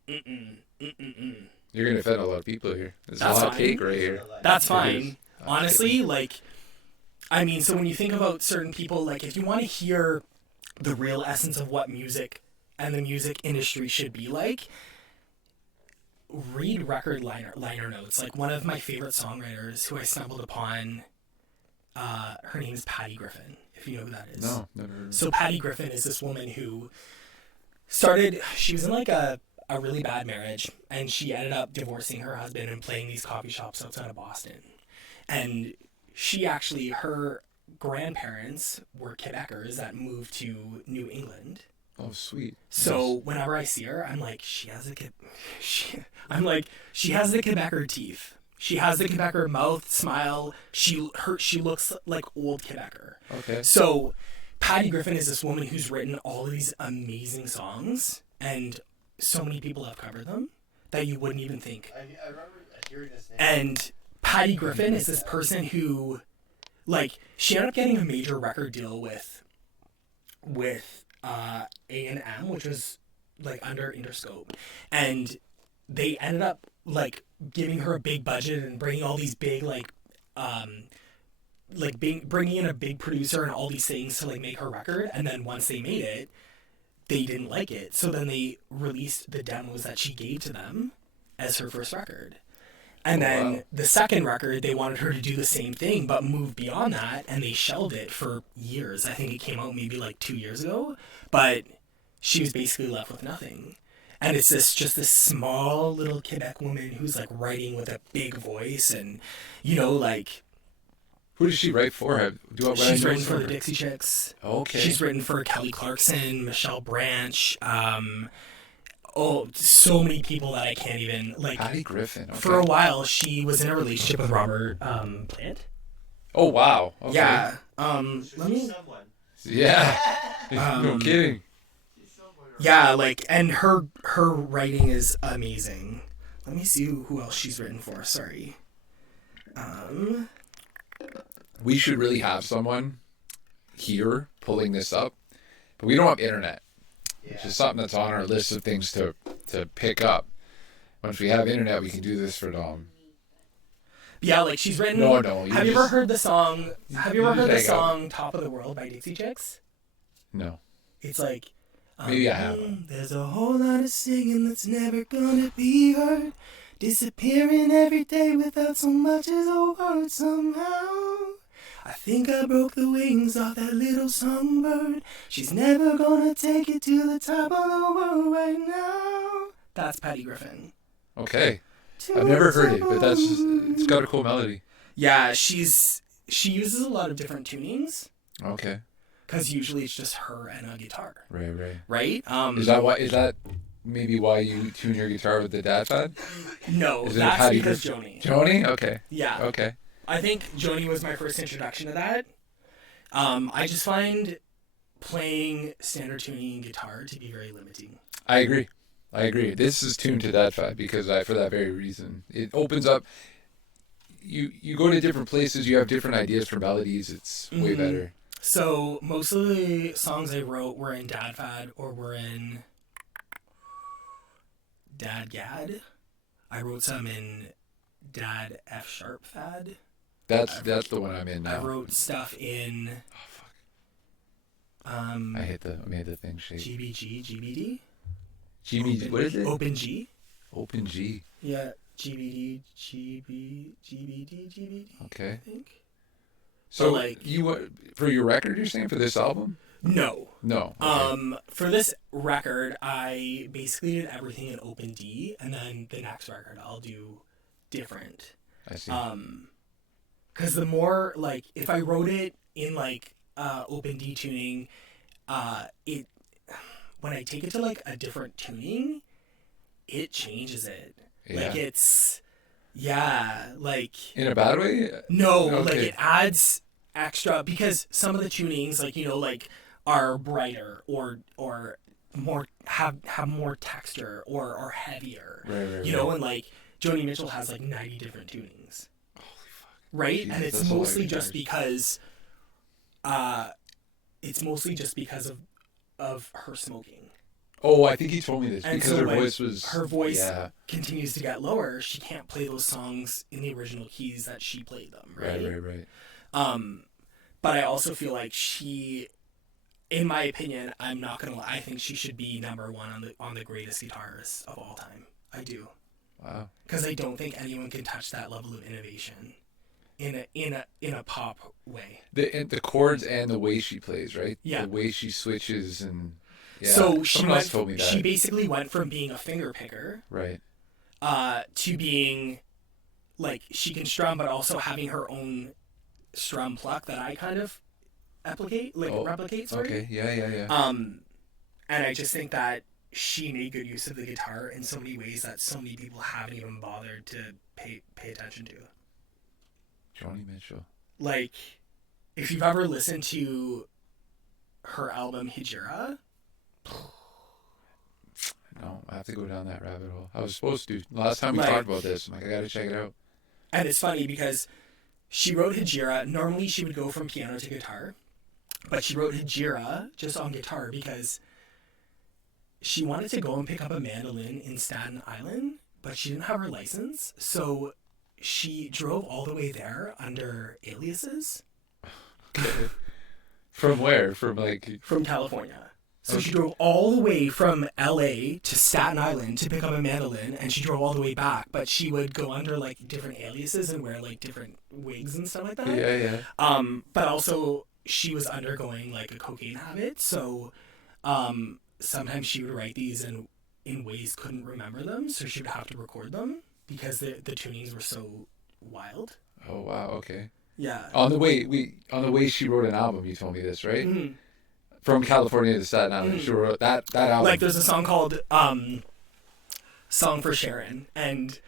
You're going to offend a lot of people here. There's a lot of cake right here. That's fine. Honestly, like, I mean, so when you think about certain people, like, if you want to hear the real essence of what music and the music industry should be like, read record liner notes. Like, one of my favorite songwriters who I stumbled upon, her name is Patty Griffin, if you know who that is. No, never heard of her. So Patty Griffin is this woman who she was in, like, a really bad marriage, and she ended up divorcing her husband and playing these coffee shops outside of Boston. And her grandparents were Quebecers that moved to New England. Oh, sweet. So whenever I see her, I'm like, she has the Quebecer teeth. She has the Quebecer mouth, smile. She looks like old Quebecer. Okay. So Patty Griffin is this woman who's written all of these amazing songs, and so many people have covered them that you wouldn't even think. I remember hearing this name. And Patty Griffin is this person who, like, she ended up getting a major record deal with A&M, which was, like, under Interscope. And they ended up, like, giving her a big budget and bringing all these big, bringing in a big producer and all these things to, like, make her record. And then once they made it, they didn't like it. So then they released the demos that she gave to them as her first record. And then the second record, they wanted her to do the same thing, but move beyond that, and they shelved it for years. I think it came out maybe like 2 years ago, but she was basically left with nothing. And it's just this small little Quebec woman who's, like, writing with a big voice, and, like... Who does she write for? She's written for the Dixie Chicks. Okay. She's written for Kelly Clarkson, Michelle Branch, so many people that I can't even, like... Patty Griffin. Okay. For a while, she was in a relationship with Robert Plant. Oh, wow. Okay. Yeah. Let me... Someone. Yeah. No kidding. Yeah, like, and her writing is amazing. Let me see who else she's written for. Sorry. We should really have someone here pulling this up, but we don't have internet. which is something that's on our list of things to pick up. Once we have internet, we can do this for Dom. Yeah, like she's written. No. Have you ever heard the song? Have you ever heard the hang out. song "Top of the World" by Dixie Chicks? No. It's like. Maybe I have. There's a whole lot of singing that's never gonna be heard, disappearing every day without so much as a word somehow. I think I broke the wings off that little songbird. She's never gonna take it to the top of the world right now. That's Patty Griffin. Okay. I've never heard it, but it's got a cool melody. Yeah, she uses a lot of different tunings. Okay. Because usually it's just her and a guitar. Right. Right? Is that maybe why you tune your guitar with the dadbOdd? No, Is it that's Patty because Griffin? Joni. Joni? Okay. Yeah. Okay. I think Joni was my first introduction to that. I just find playing standard tuning guitar to be very limiting. I agree. This is tuned to dadbOdd because for that very reason. It opens up. You go to different places. You have different ideas for melodies. It's way better. So most of the songs I wrote were in dadbOdd or were in dadgad. I wrote some in dad F sharp fad. That's the one I'm in now. I wrote stuff in I made the thing shake. GBG, GBD. GB, what is it? Open G. Open G. Yeah, GBD, GBD. Okay. I think. So like for your record, you're saying for this album? No. No. Okay. For this record, I basically did everything in Open D, and then the next record I'll do different. I see. Because the more like if I wrote it in like Open D tuning, it when I take it to like a different tuning, it changes it. Yeah. Like it's like In a bad way? no, Okay. like it adds extra because some of the tunings like like are brighter or more have more texture or are heavier. Right. You know, and like Joni Mitchell has like 90 different tunings. Holy fuck. Right? Jesus, And it's that's a lot of mostly just guitars. because of her smoking. Oh, I think he told me this And because so her when voice was. her voice Yeah. continues to get lower, she can't play those songs in the original keys that she played them, right? Right. But I also feel like she, in my opinion, I'm not gonna lie, I think she should be number one on the greatest guitarists of all time. I do. Wow. Because I don't think anyone can touch that level of innovation in a pop way. The chords and the way she plays, right? Yeah. The way she switches and. Yeah. So Someone else told me that. she basically went from being a finger picker Right. to being like she can strum but also having her own strum pluck that I kind of replicate, sorry. Okay. Yeah. And I just think that she made good use of the guitar in so many ways that so many people haven't even bothered to pay attention to. Joni Mitchell. Like, if you've ever listened to her album Hijira, No, I have to go down that rabbit hole. I was supposed to. Last time we Like- talked about this, I'm like, I gotta check it out. and it's funny because she wrote Hijira. Normally she would go from piano to guitar, but she wrote Hijira just on guitar because she wanted to go and pick up a mandolin in Staten Island, but she didn't have her license, so she drove all the way there under aliases From where? From like. from California. So she Okay. drove all the way from LA to Staten Island to pick up a mandolin, and she drove all the way back, but she would go under like different aliases and wear like different wigs and stuff like that. Yeah. But also she was undergoing like a cocaine habit, so sometimes she would write these in ways couldn't remember them, so she would have to record them because the tunings were so wild. Oh wow. Okay. Yeah. On the way she wrote an album. You told me this, right? Mhm. From California to Staten Island. She wrote that album. Like there's a song called Song for Sharon, and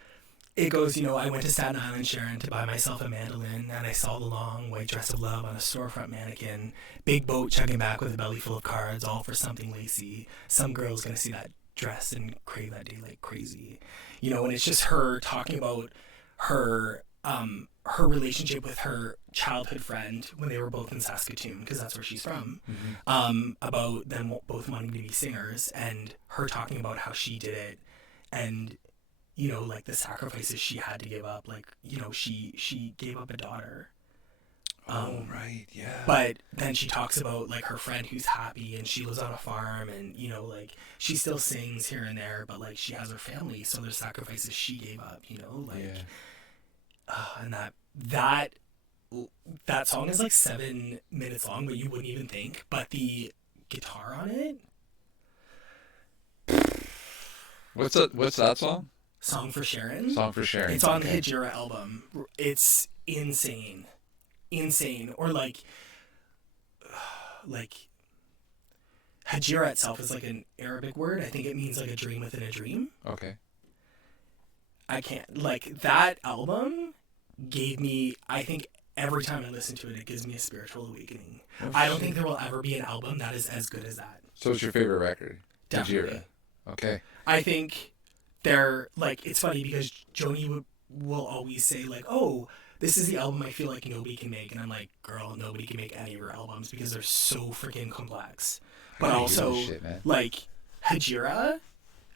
it goes, I went to Staten Island, Sharon, to buy myself a mandolin, and I saw the long white dress of love on a storefront mannequin. Big boat chugging back with a belly full of cards, all for something lacy. Some girl's gonna see that dress and crave that day like crazy. And it's just her talking about her her relationship with her childhood friend when they were both in Saskatoon, because that's where she's from, about them both wanting to be singers, and her talking about how she did it, and you know, like the sacrifices she had to give up, like, you know, she gave up a daughter. Right, yeah. But then she talks about like her friend who's happy and she lives on a farm, and you know, like she still sings here and there, but like she has her family, so there's sacrifices she gave up, you know, like and that song is like 7 minutes long, but you wouldn't even think. But the guitar on it. What's that song? Song for Sharon. Song for Sharon. It's on the Hijira album. It's insane. Or like Hijira itself is like an Arabic word. I think it means like a dream within a dream. Okay. I can't, like, that album gave me, I think every time I listen to it, it gives me a spiritual awakening. Oh, I don't think there will ever be an album that is as good as that. So it's your favorite record? Definitely. Hijira. Okay. I think they're, like, it's funny because Joni will always say, like, oh, this is the album I feel like nobody can make. And I'm like, girl, nobody can make any of her albums because they're so freaking complex. But also, like, Hijira,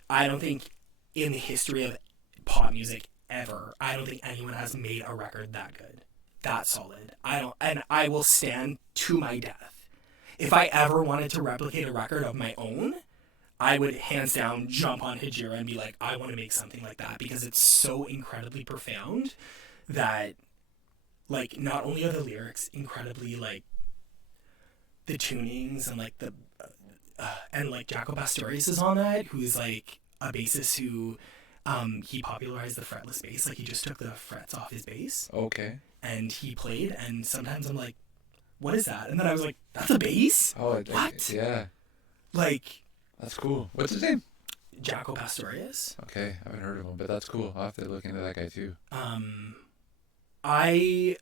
I don't think in the history of pop music ever, I don't think anyone has made a record that good, that solid. I will stand to my death. If I ever wanted to replicate a record of my own, I would hands down jump on Hijira and be like, I want to make something like that, because it's so incredibly profound that, like, not only are the lyrics incredibly, like, the tunings and, like, the and, like, Jaco Pastorius is on that, who's, like, a bassist who, he popularized the fretless bass. Like, he just took the frets off his bass. Okay. And he played, and sometimes I'm like, what is that? And then I was like, that's a bass? Oh, what? Yeah. Like, that's cool. What's his name? Jaco Pastorius. Okay, I haven't heard of him, but that's cool. I'll have to look into that guy too. I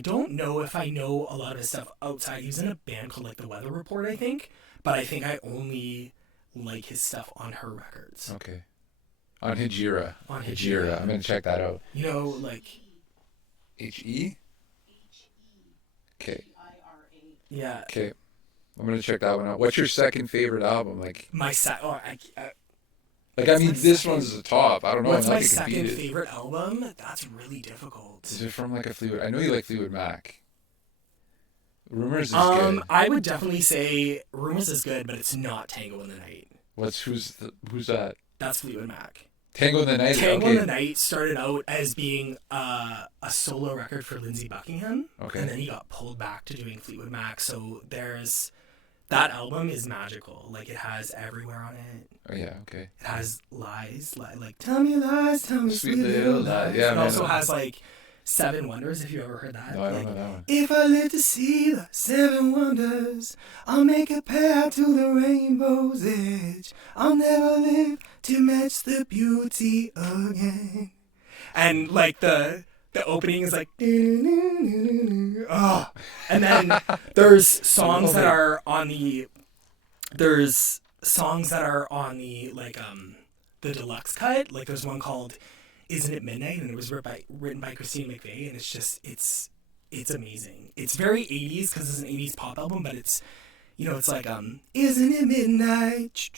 don't know if I know a lot of his stuff outside. He was in a band called, like, The Weather Report, I think. But I think I only like his stuff on her records. Okay. On Hijira. On Hijira. I'm going to check that out. You know, like... H-E? Okay. Yeah. Okay. I'm going to check that one out. What's your second favorite album? Like, I mean, this one's the top. I don't know. What's my second favorite album? That's really difficult. Is it from, like, a Fleetwood? I know you like Fleetwood Mac. Rumors is good. I would definitely say Rumors is good, but it's not Tango in the Night. Who's that? That's Fleetwood Mac. Tango in the Night? Tango in the Night started out as being a solo record for Lindsey Buckingham. Okay. And then he got pulled back to doing Fleetwood Mac. So that album is magical. Like, it has Everywhere on it. Oh, yeah, okay. It has Lies, like, tell me lies, tell me sweet little lies. Yeah, it also has, like, Seven Wonders, if you ever heard that. No, I don't like, know that one. If I live to see the 7 wonders, I'll make a path to the rainbow's edge. I'll never live to match the beauty again. And, like, the opening is like, oh. And then there's songs that are on the, like, the deluxe cut. Like, there's one called Isn't It Midnight? And it was written by Christina McVie, and it's just, it's amazing. It's very 80s because it's an 80s pop album, but it's, you know, it's like, Isn't it midnight?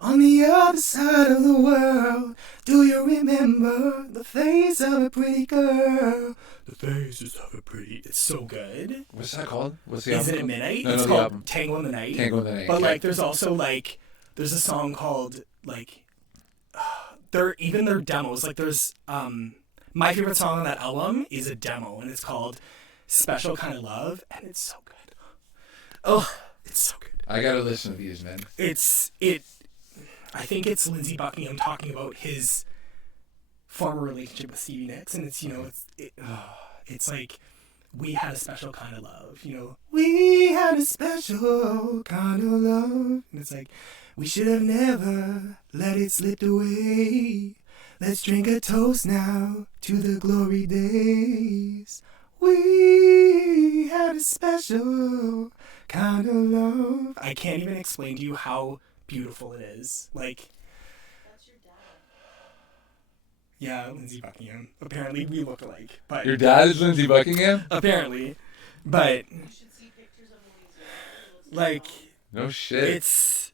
On the other side of the world, do you remember the face of a pretty girl? The faces of a pretty... It's so good. What's that called? What's the album? Isn't It Midnight? No, it's the called album. Tango in the Night. Tango in the Night. But, okay. like, there's also, like, there's a song called, like... Their demos, like, there's my favorite song on that album is a demo, and it's called Special Kind of Love, and it's so good. Oh, it's so good. I gotta listen to these, man. I think it's Lindsey Buckingham talking about his former relationship with Stevie Nicks, and it's, you know, it's like, we had a special kind of love, you know, we had a special kind of love, and it's like, we should have never let it slip away. Let's drink a toast now to the glory days. We had a special kind of love. I can't even explain to you how beautiful it is. Like, That's your dad. Yeah, Lindsey Buckingham. Apparently, we look alike. But Your dad is Lindsey Buckingham? apparently, but You should see pictures of Louisa. like No shit. it's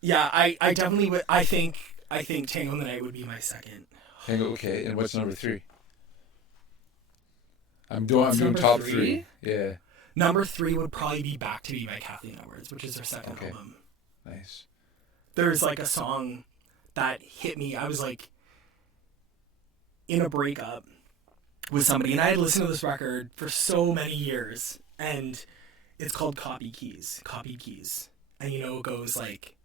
yeah. I definitely would. I think Tango in the Night would be my second. Okay, and what's number 3? I'm doing number top 3? 3. Yeah. Number 3 would probably be Back to Me by Kathleen Edwards, which is her second Okay. album. Nice. There's like a song that hit me. I was like in a breakup with somebody, and I had listened to this record for so many years, and it's called Copied Keys. And it goes like,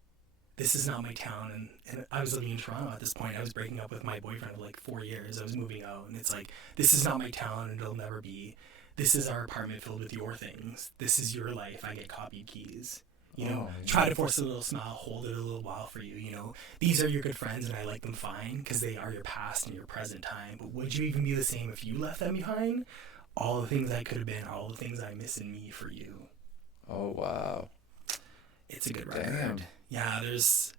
this is not my town, and I was living in Toronto at this point. I was breaking up with my boyfriend of like 4 years. I was moving out, and it's like, this is not my town, and it'll never be. This is our apartment filled with your things. This is your life. I get copied keys. Try to force a little smile, hold it a little while for you. These are your good friends, and I like them fine because they are your past and your present time. But would you even be the same if you left them behind? All the things I could have been, all the things I miss in me for you. Oh, wow. It's a good record. Damn. Yeah, there's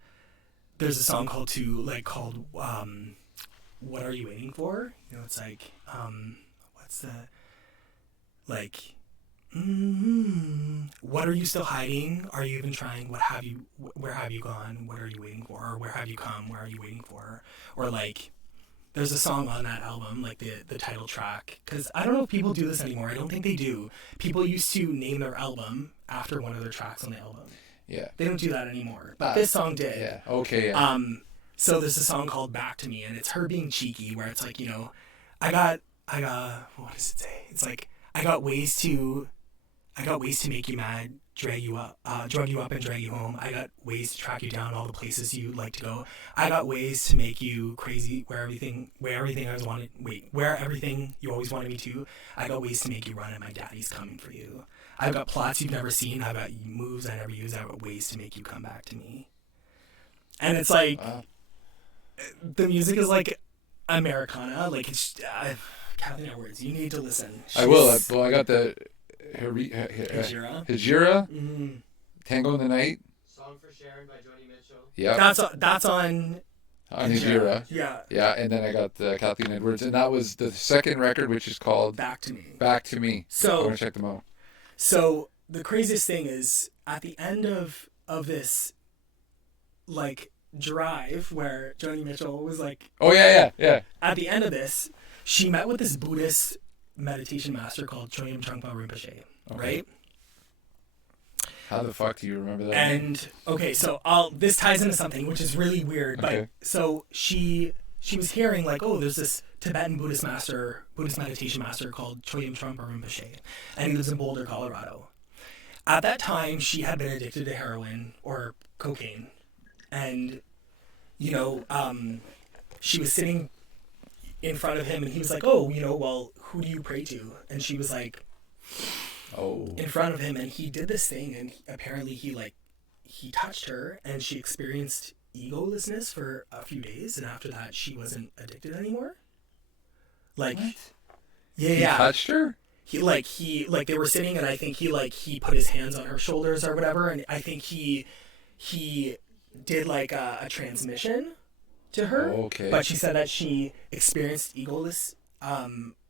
a song called What Are You Waiting For? It's like what's the like what are you still hiding? Are you even trying? Where have you gone? What are you waiting for? Or where have you come? Where are you waiting for? Or like there's a song on that album, like the title track, because I don't know if people do this anymore. I don't think they do. People used to name their album after one of their tracks on the album. Yeah. They don't do that anymore. But this song did. Yeah. Okay. Yeah. So there's a song called Back to Me, and it's her being cheeky, where it's like, I got, what does it say? It's like, I got ways to make you mad, drug you up and drag you home. I got ways to track you down all the places you like to go. I got ways to make you crazy, where everything you always wanted me to. I got ways to make you run, and my daddy's coming for you. I've got plots you've never seen. I've got moves I never use. I've got ways to make you come back to me. And it's like, the music is like Americana. Like, it's Kathleen Edwards. You need to listen. I will. Well, I got the Hijira. Mm-hmm. Tango in the Night. Song for Sharon by Joni Mitchell. Yeah. That's on Hijira. Yeah. Yeah, and then I got Kathleen Edwards, and that was the second record, which is called Back to Me. Back to Me. I So want to check them out. So the craziest thing is at the end of this like drive where Joni Mitchell was like, Oh yeah. at the end of this, she met with this Buddhist meditation master called Chogyam Trungpa Rinpoche, Okay. right? How the fuck do you remember that? And okay, so this ties into something which is really weird. Okay. But so she was hearing like, oh, there's this Tibetan Buddhist meditation master called Chogyam Trungpa Rinpoche, and he lives in Boulder, Colorado. At that time, she had been addicted to heroin or cocaine, and she was sitting in front of him, and he was like, oh, well, who do you pray to? And she was like, in front of him, and he did this thing, and apparently he touched her, and she experienced egolessness for a few days, and after that she wasn't addicted anymore. Like, What? yeah, He touched her? He they were sitting, and I think he put his hands on her shoulders or whatever, and I think he did like a transmission to her. Okay. But she said that she experienced egoless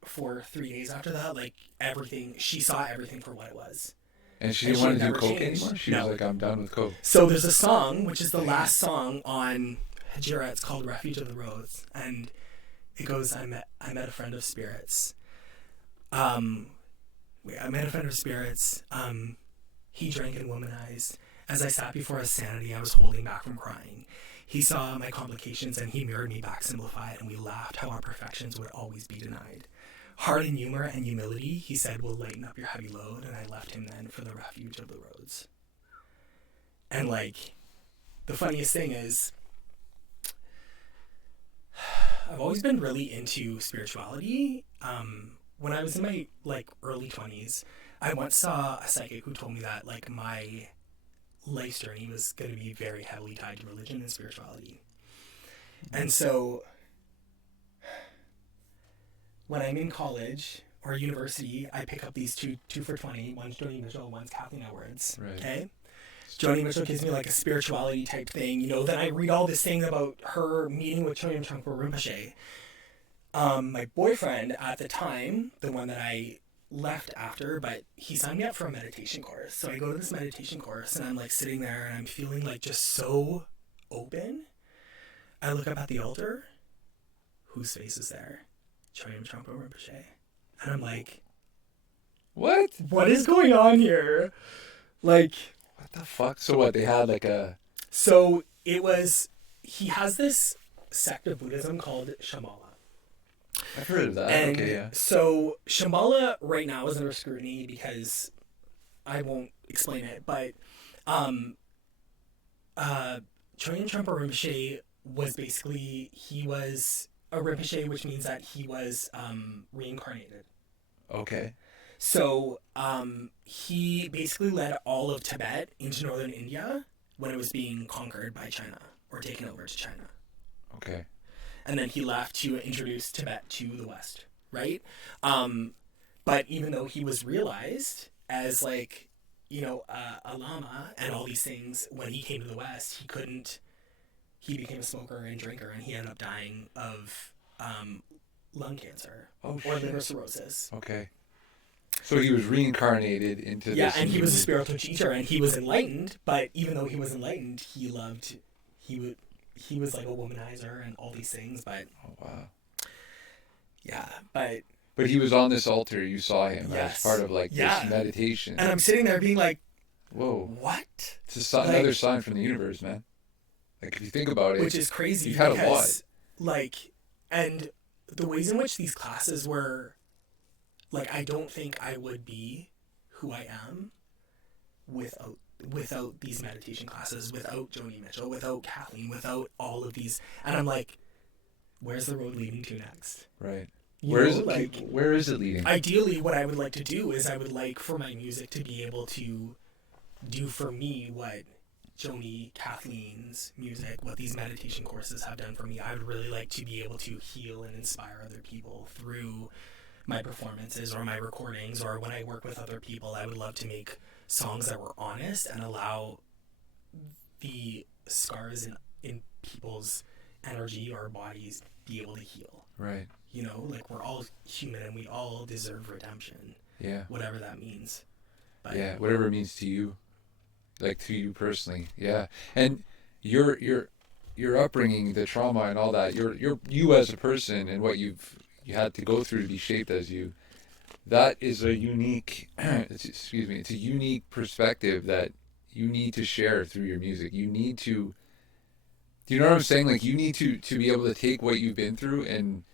for 3 days after that. Like, everything, she saw everything for what it was. And she and didn't she want to do never coke changed. anymore? She No. was like, I'm done with coke. So there's a song, which is the last song on Hijira. It's called Refuge of the Roads. And it goes, I met a friend of spirits. I met a friend of spirits. He drank and womanized. As I sat before his sanity, I was holding back from crying. He saw my complications, and he mirrored me back simplified, and we laughed how our perfections would always be denied. Heart and humor and humility, he said, will lighten up your heavy load, and I left him then for the refuge of the roads. And like, the funniest thing is, I've always been really into spirituality. When I was in my early 20s, I once saw a psychic who told me that my life's journey was going to be very heavily tied to religion and spirituality. And so when I'm in college or university, I pick up these two for $20. One's Joni Mitchell, one's Kathleen Edwards. Right. Okay? Joni Mitchell gives me like a spirituality type thing, you know. Then I read all this thing about her meeting with Chogyam Trungpa Rinpoche. My boyfriend at the time, the one that I left after, but he signed me up for a meditation course. So I go to this meditation course and I'm like sitting there and I'm feeling like just so open. I look up at the altar. Whose face is there? Chogyam Trungpa Rinpoche. And I'm like, what is going on here? Like, what the fuck? So what? They had like a. So it was. He has this sect of Buddhism called Shambhala. I've heard of that. And Okay, yeah. so Shambhala right now is under scrutiny because I won't explain it, but Chogyam Trungpa Rinpoche was basically, he was a Rinpoche, which means that he was reincarnated. Okay. So he basically led all of Tibet into northern India when it was being conquered by China or taken over to China. Okay. And then he left to introduce Tibet to the West, right? But even though he was realized as like, you know, a lama and all these things, when he came to the West, he became a smoker and drinker, and he ended up dying of lung cancer or liver cirrhosis. Okay. So he was reincarnated into this. Yeah, and he was a spiritual teacher, and he was enlightened. But even though he was enlightened, he was like a womanizer and all these things. But oh wow. Yeah, but he was on this altar. You saw him yes, as part of like this meditation. And I'm sitting there being like, whoa, what? It's another sign from the universe, man. Like if you think about it, which is crazy. You've had because, a lot. Like, and the ways in which these classes were. Like, I don't think I would be who I am without these meditation classes, without Joni Mitchell, without Kathleen, without all of these. And I'm like, where's the road leading to next? Right. Where is it leading? Ideally, what I would like to do is I would like for my music to be able to do for me what Joni, Kathleen's music, what these meditation courses have done for me. I would really like to be able to heal and inspire other people through my performances or my recordings, or when I work with other people, I would love to make songs that were honest and allow the scars in people's energy or bodies be able to heal. Right. You know, like we're all human and we all deserve redemption. Yeah. Whatever that means. But yeah, whatever it means to you, like to you personally. Yeah, and your upbringing, the trauma and all that, you as a person and what you had to go through to be shaped as you, that is a unique it's a unique perspective that you need to share through your music. You need to, do you know what I'm saying? Like you need to be able to take what you've been through and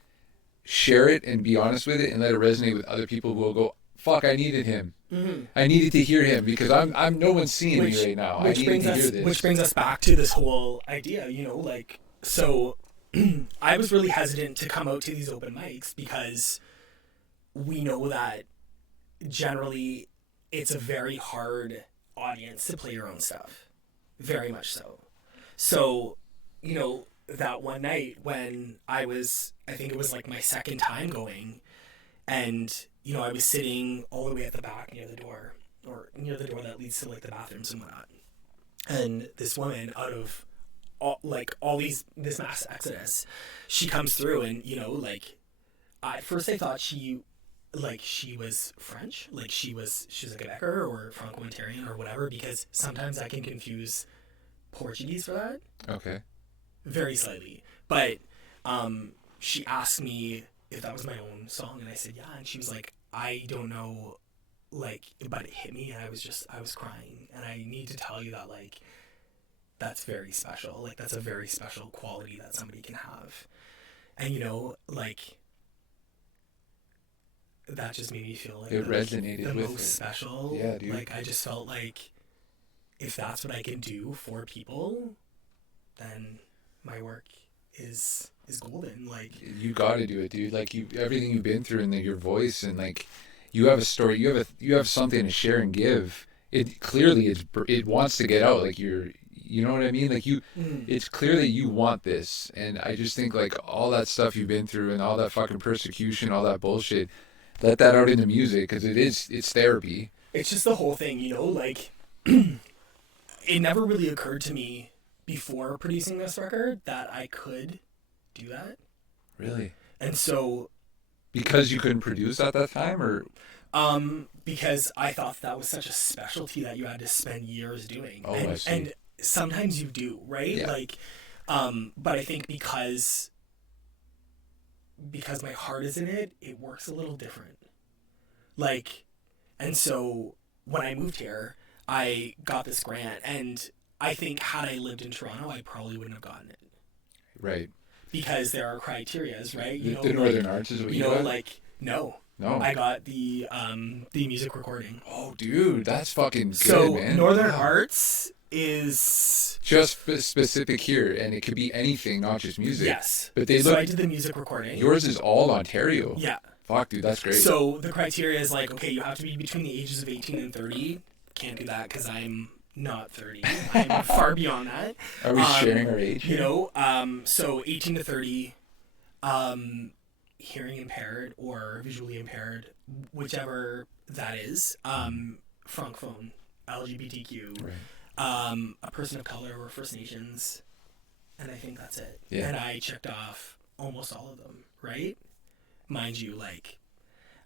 share it and be honest with it and let it resonate with other people who will go, fuck, I needed him. Mm-hmm. I needed to hear him because I'm no one's seeing me right now. I needed to hear this. Which brings us back to this whole idea, you know, like, so I was really hesitant to come out to these open mics because we know that generally it's a very hard audience to play your own stuff. Very much so. So, you know, that one night when I think it was like my second time going, and, you know, I was sitting all the way at the back near the door, or near the door that leads to like the bathrooms and whatnot. And this woman, out of this mass exodus, she comes through, and, you know, like, at first I thought she was French, like she was a Quebecer or Franco-Ontarian or whatever, because sometimes I can confuse Portuguese for that. Okay. Very slightly. But she asked me if that was my own song, and I said yeah, and she was like, I don't know, like, but it hit me, and I was crying, and I need to tell you that, like, that's very special. Like, that's a very special quality that somebody can have. And, you know, like, that just made me feel like it resonated the with most it. Special. Yeah, dude. Like, I just felt like if that's what I can do for people, then my work is golden. Like, you got to do it, dude. Like, everything you've been through, and your voice, and like, you have a story, you have something to share and give. It clearly it wants to get out. Like, you know what I mean? Like, it's clear that you want this. And I just think, like, all that stuff you've been through and all that fucking persecution, all that bullshit, let that out into music, because it's therapy. It's just the whole thing, you know, like, it never really occurred to me before producing this record that I could do that. Really? And so, Because you couldn't produce at that time, or because I thought that was such a specialty that you had to spend years doing. Oh, and, I see. and sometimes you do, right? Yeah. Like, but I think because my heart is in it, it works a little different. Like, and so when I moved here, I got this grant, and I think had I lived in Toronto, I probably wouldn't have gotten it right? because there are criterias, right? You know, The like, Northern Arts is what you you know, got? like no, No. I got the music recording. Oh, dude, that's fucking good, So man. Northern Wow. Arts is Just specific here, and it could be anything, not just music. yes. But they So look. I did the music recording. Yours is all Ontario. Yeah. Fuck, dude, that's great. So the criteria is like, okay, you have to be between the ages of 18 and 30. Can't do that because I'm not 30. I'm far beyond that. Are we sharing our age? You know, so 18 to 30, hearing impaired or visually impaired, whichever that is, francophone, LGBTQ, Right. a person of color or First Nations, and I think that's it. Yeah. And I checked off almost all of them, right? Mind you, like,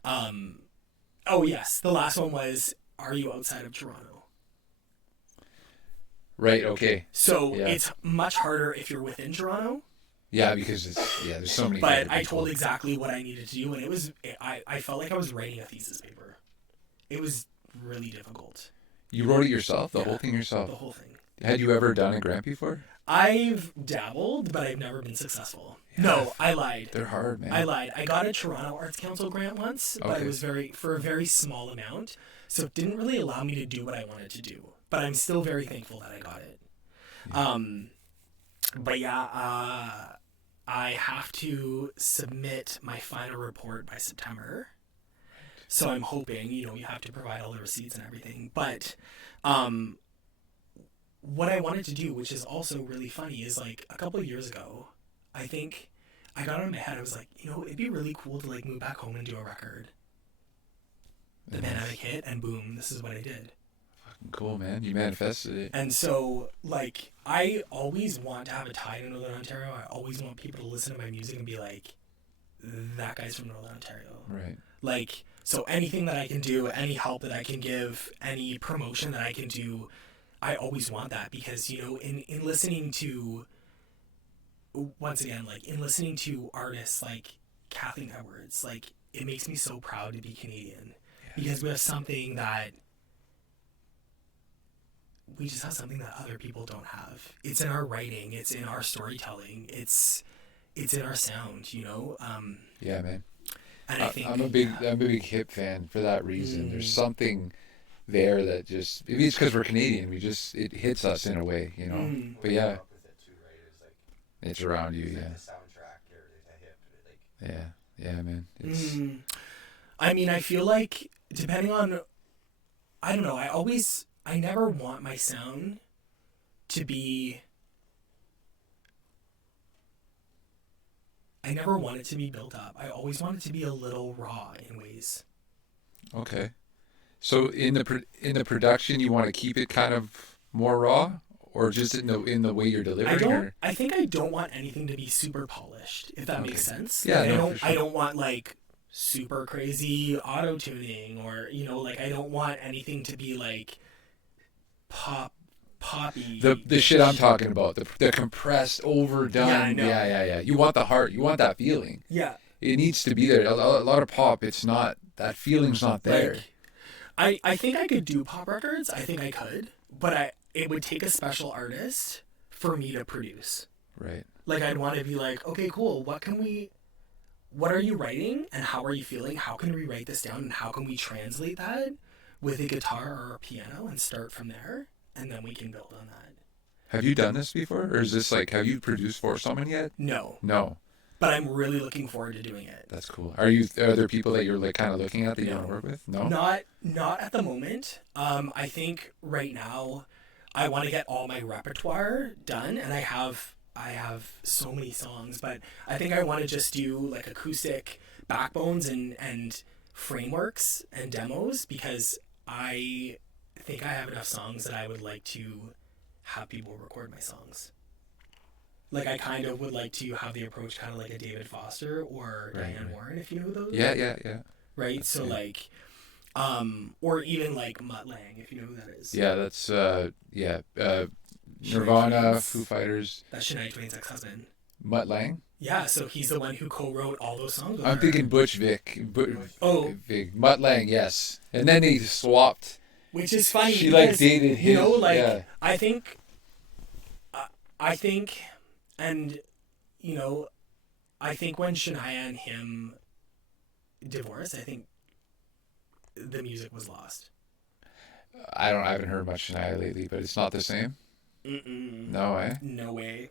oh yes, the last one was, are you outside of Toronto? Right. Okay. So Yeah. it's much harder if you're within Toronto. Yeah, because there's so many. But other I people. told exactly what I needed to do, and I felt like I was writing a thesis paper. It was really difficult. You wrote it yourself, the Yeah. whole thing yourself. The whole thing. Had you ever done a grant before? I've dabbled, but I've never been successful. No, I lied. They're hard, man. I lied. I got a Toronto Arts Council grant once, but Okay. it was for a very small amount, so it didn't really allow me to do what I wanted to do. But I'm still very thankful that I got it. But yeah, I have to submit my final report by September. So I'm hoping, you have to provide all the receipts and everything. But what I wanted to do, which is also really funny, is like a couple of years ago, I think I got it in my head. I was like, it'd be really cool to like move back home and do a record. The pandemic hit, and boom, this is what I did. Fucking cool, man. You manifested it. And so, like, I always want to have a tie to Northern Ontario. I always want people to listen to my music and be like, that guy's from Northern Ontario. Right. Like, so anything that I can do, any help that I can give, any promotion that I can do, I always want that because, in listening to, once again, like, in listening to artists like Kathleen Edwards, like, it makes me so proud to be Canadian because we have something that we just have something that other people don't have. It's in our writing. It's in our storytelling. It's in our sound. Yeah, man. And I think I'm a big hip fan for that reason. There's something there that just maybe it's because we're Canadian. It hits us in a way, But yeah, Up with it too, right? It was like it's around you. the Yeah, soundtrack or the hip, yeah, man. It's I mean, I feel like depending on, I don't know. I never want my sound to be. I never want it to be built up. I always want it to be a little raw in ways. okay. So in the production, you want to keep it kind of more raw, or just in the way you're delivering? I think I don't want anything to be super polished, if that makes sense. Yeah, Like, no, for sure. I don't want like super crazy auto tuning or like I don't want anything to be like poppy. The shit I'm talking about, the compressed, overdone. Yeah, I know. Yeah. You want the heart. You want that feeling. Yeah. It needs to be there. A lot of pop, it's not. That feeling's not there. Like, I think I could do pop records. I think I could, but it would take a special artist for me to produce. Right. Like I'd want to be like, okay, cool. What are you writing and how are you feeling? How can we write this down and how can we translate that with a guitar or a piano and start from there and then we can build on that. Have you done this before, or is this like have you produced for someone yet? No, No. but I'm really looking forward to doing it. That's cool. Are there people that you're like kind of looking at that you want to work with? No. Not at the moment. I think right now I want to get all my repertoire done and I have so many songs, but I think I want to just do like acoustic backbones and frameworks and demos because I think I have enough songs that I would like to have people record my songs. Like, I kind of would like to have the approach kind of like a David Foster or Diane Warren, if you know those. Yeah. Right? So, like, or even like Mutt Lange, if you know who that is. Yeah, that's, Nirvana, Foo Fighters. That's Shania Twain's ex-husband. Mutt Lange? Yeah, so he's the one who co-wrote all those songs with I'm her. thinking Butch Vig. Oh. Vig. Mutt Lange, yes. And then he swapped. Which is funny. She, because, like, dated his. You know, like, yeah. I think, and, you know, I think when Shania and him divorced, I think the music was lost. I haven't heard much Shania lately, but it's not the same. Mm-mm. No way. No way.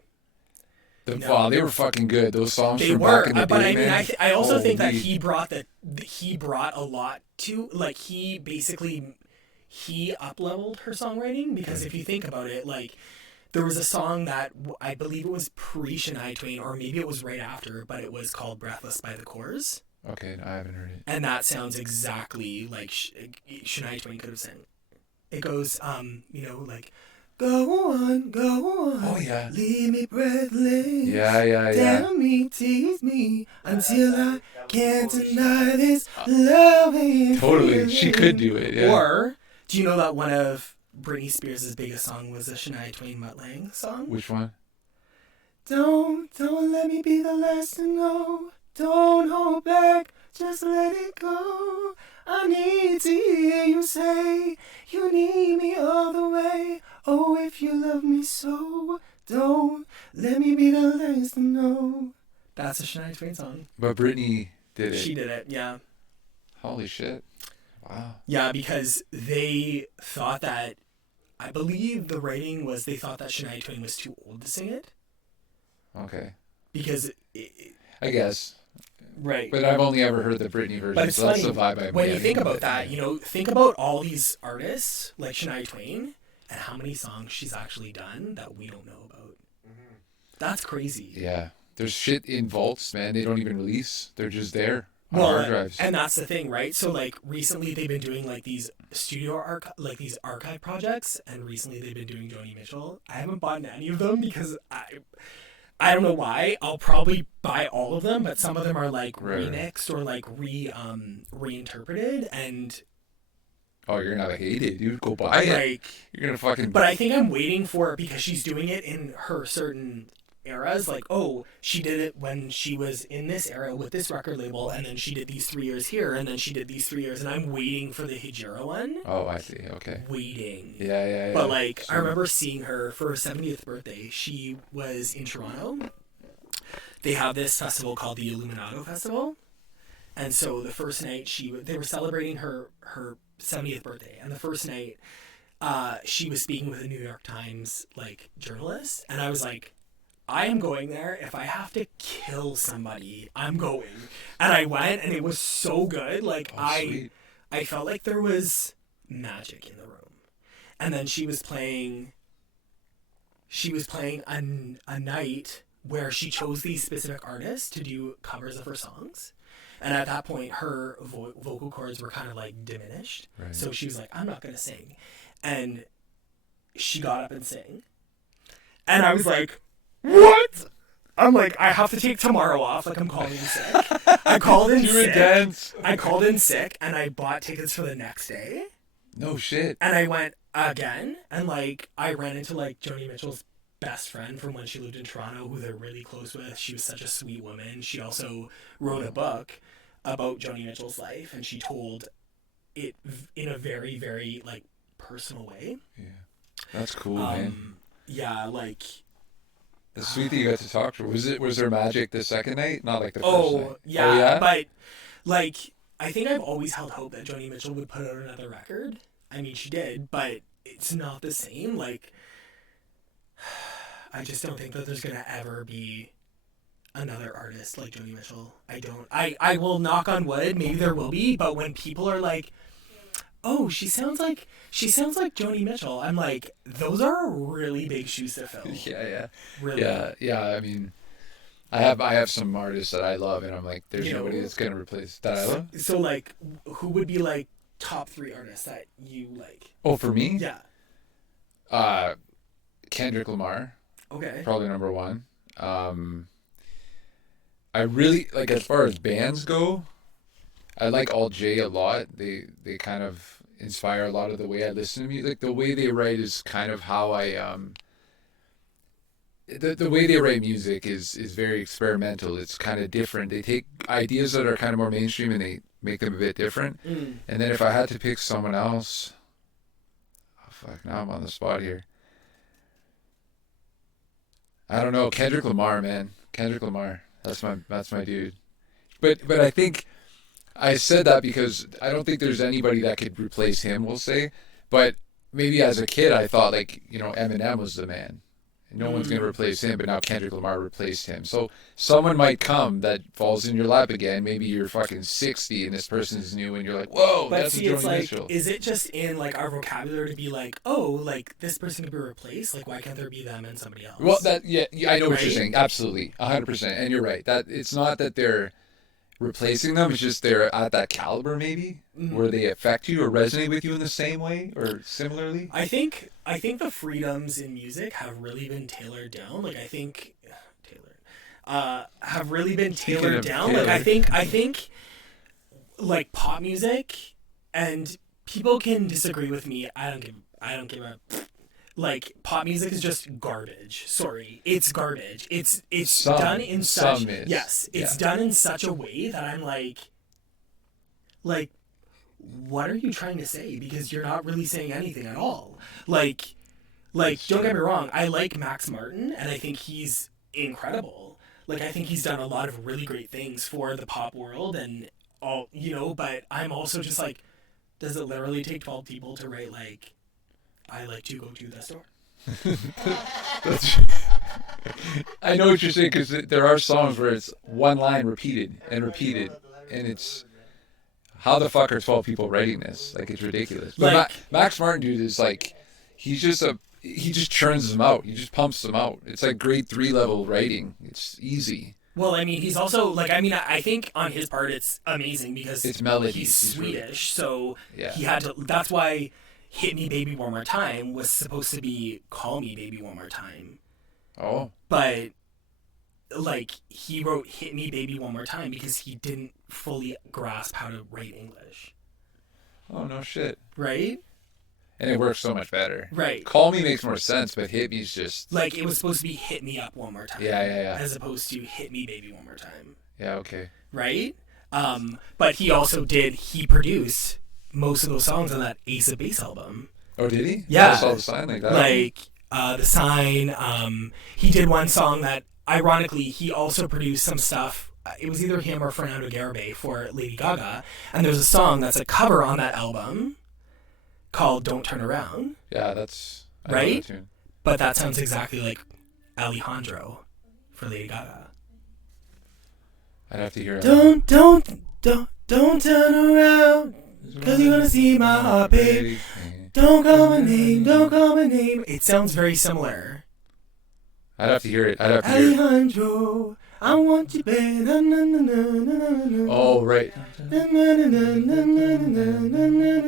Wow, they were fucking good. Those songs They from were, back in the but day, I mean, man. I also think that Holy. he brought a lot to, like, he up-leveled her songwriting, because if you think about it, like, there was a song that I believe it was pre-Shania Twain, or maybe it was right after, but it was called Breathless by the Corrs. Okay, no, I haven't heard it. And that sounds exactly like Shania Twain could have sang. It goes, you know, like, go on, Oh, yeah. leave me breathless. Yeah. Tell me, tease me, until I can't deny this loving Totally. feeling. She could do it, yeah. Or, do you know that one of Britney Spears' biggest song was a Shania Twain Mutt Lange song? Which one? Don't let me be the last to know. Don't hold back, just let it go. I need to hear you say you need me all the way. Oh, if you love me so, don't let me be the last to know. That's a Shania Twain song. But Britney did it. She did it, yeah. Holy shit. Wow. Yeah, because they thought that, I believe the writing was they thought that Shania Twain was too old to sing it. Okay. Because I guess. right. But I've only ever heard the Britney version, But it's so that's funny, the vibe I'm when you getting, think about but, that, you know, think about all these artists like Shania Twain and how many songs she's actually done that we don't know about. Mm-hmm. That's crazy. Yeah. There's shit in vaults, man. They don't even release. They're just there on Well, hard drives. and that's the thing, right? So, like, recently they've been doing, like, these these archive projects, and recently they've been doing Joni Mitchell. I haven't bought any of them because I don't know why. I'll probably buy all of them, but some of them are, like, Right. remixed or, like, reinterpreted, and, Oh, you're gonna hate it, dude. Go buy it. like... You're gonna fucking... But I think I'm waiting for it because she's doing it in her certain eras. Like, oh, she did it when she was in this era with this record label, and then she did these 3 years here, and then she did these 3 years, and I'm waiting for the Hijira one. Oh, I see. Okay. Waiting. Yeah. But, like, I So- remember seeing her for her 70th birthday. She was in Toronto. They have this festival called the Illuminato Festival. And so the first night they were celebrating her 70th birthday, and the first night she was speaking with a New York Times like journalist, and I was like, I am going there. If I have to kill somebody, I'm going. And I went, and it was so good. Like Oh, sweet. I felt like there was magic in the room. And then she was playing a night where she chose these specific artists to do covers of her songs. And at that point, her vocal cords were kind of like diminished. Right. So she was like, I'm not going to sing. And she got up and sang. And I was like, what? I'm like, I have to take tomorrow off. Like, I'm calling in sick. I called in You were sick. dense. I called in sick, and I bought tickets for the next day. No shit. And I went again. And, like, I ran into, like, Joni Mitchell's best friend from when she lived in Toronto, who they're really close with. She was such a sweet woman. She also wrote a book about Joni Mitchell's life, and she told it in a very, very, like, personal way. Yeah. That's cool, man. Yeah, like... It's sweet that you got to talk to her. Was there magic the second night? Not like the first night. Oh, yeah, but, like, I think I've always held hope that Joni Mitchell would put out another record. I mean, she did, but it's not the same. Like, I just don't think that there's going to ever be another artist like Joni Mitchell. I will knock on wood, maybe there will be, but when people are like, oh, she sounds like Joni Mitchell, I'm like, those are really big shoes to fill. Yeah. Really. Yeah. I mean, I have some artists that I love, and I'm like, there's You know, nobody that's gonna replace that I love. So, like, who would be, like, top 3 artists that you like? Oh, for me? Yeah. Kendrick Lamar, Okay. probably number one. I really like, as far as bands go, I like Alt J a lot. They kind of inspire a lot of the way I listen to music. Like, the way they write is kind of how I the way they write music is very experimental. It's kind of different. They take ideas that are kind of more mainstream and they make them a bit different. And then if I had to pick someone else, oh fuck, now I'm on the spot here. I don't know, Kendrick Lamar, man. Kendrick Lamar. That's my dude. But I think I said that because I don't think there's anybody that could replace him, we'll say. But maybe as a kid I thought, like, you know, Eminem was the man. No one's going to replace him, but now Kendrick Lamar replaced him. So someone might come that falls in your lap again. Maybe you're fucking 60 and this person's new and you're like, whoa, But that's see, a it's Joni like, Mitchell. is it just in like our vocabulary to be like, oh, like this person could be replaced? Like, why can't there be them and somebody else? Well, yeah, I know what you're Right? saying. Absolutely, 100%. And you're right. That it's not that they're replacing them. It's just they're at that caliber, maybe, where they affect you or resonate with you in the same way or similarly. I think the freedoms in music have really been tailored down. Like, I think have really been Speaking tailored of down. Like, I tailored. think like pop music, and people can disagree with me. I don't give a like, pop music is just garbage. Sorry, it's garbage. It's Some- done in such some is, yes, it's yeah. done in such a way that I'm like what are you trying to say? Because you're not really saying anything at all. Like don't get me wrong, I like Max Martin and I think he's incredible. Like, I think he's done a lot of really great things for the pop world and all, you know, but I'm also just like, does it literally take 12 people to write like, I like to go to the store? I know what you're saying, because there are songs where it's one line repeated, and it's, how the fuck are 12 people writing this? Like, it's ridiculous. But Like- Max Martin, dude, is like, he just churns them out. He just pumps them out. It's like grade 3 level writing. It's easy. Well, I mean, he's also like, I mean, I think on his part it's amazing because It's melodies. he's He's really- Swedish, so Yeah. he had to. That's why "Hit Me, Baby, One More Time" was supposed to be "Call Me, Baby, One More Time," Oh, but like he wrote "Hit Me, Baby, One More Time" because he didn't fully grasp how to write English, oh no shit. right? And it works so much better. Right. Call Me makes more sense, but Hit Me's just, Like, it was supposed to be "Hit Me Up One More Time," yeah. as opposed to "Hit Me, Baby, One More Time," Yeah, okay. right? But he produced most of those songs on that Ace of Base album. Oh, did he? Yeah. I saw the sign like that. Like The Sign. He did one song that, ironically, he also produced some stuff. It was either him or Fernando Garibay for Lady Gaga, and there's a song that's a cover on that album called "Don't Turn Around," Yeah, that's I know Right? that tune. but that sounds exactly like Alejandro for Lady Gaga. I'd have to hear it. Don't turn around, 'cause you're gonna see my heart, babe. Don't call my name. It sounds very similar. I'd have to hear it. I'd have to hear it. Alejandro, I want you, babe. Oh, right.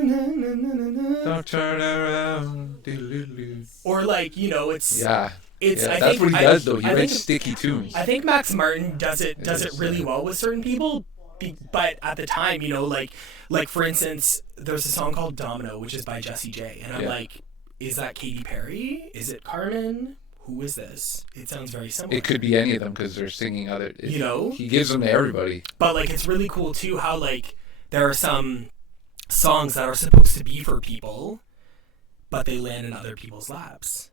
Don't turn around. Doo-doo-doo. Or like, you know, it's Yeah. it's. Yeah, I that's think, what he I- does, though. He I writes think, sticky tunes. I think Max Martin does it is, really yeah. well with certain people, but at the time, you know, like for instance, there's a song called "Domino," which is by Jessie J, and I'm Yeah. like, is that Katy Perry? Is it Carmen? Who is this? It sounds very similar. It could be any of them because they're singing other. You know? He gives them to everybody. But like, it's really cool too how like there are some songs that are supposed to be for people, but they land in other people's laps.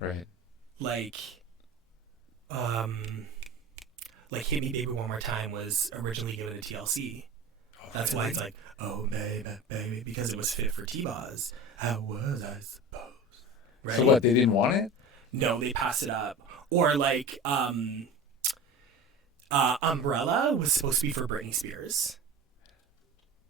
Right. Like "Hit Me, Baby, One More Time" was originally given to TLC. That's why it's like, "Oh baby, baby," because it was fit for T-Boz. How was I supposed? Right? So what? They didn't want it? No, they passed it up. Or like "Umbrella" was supposed to be for Britney Spears,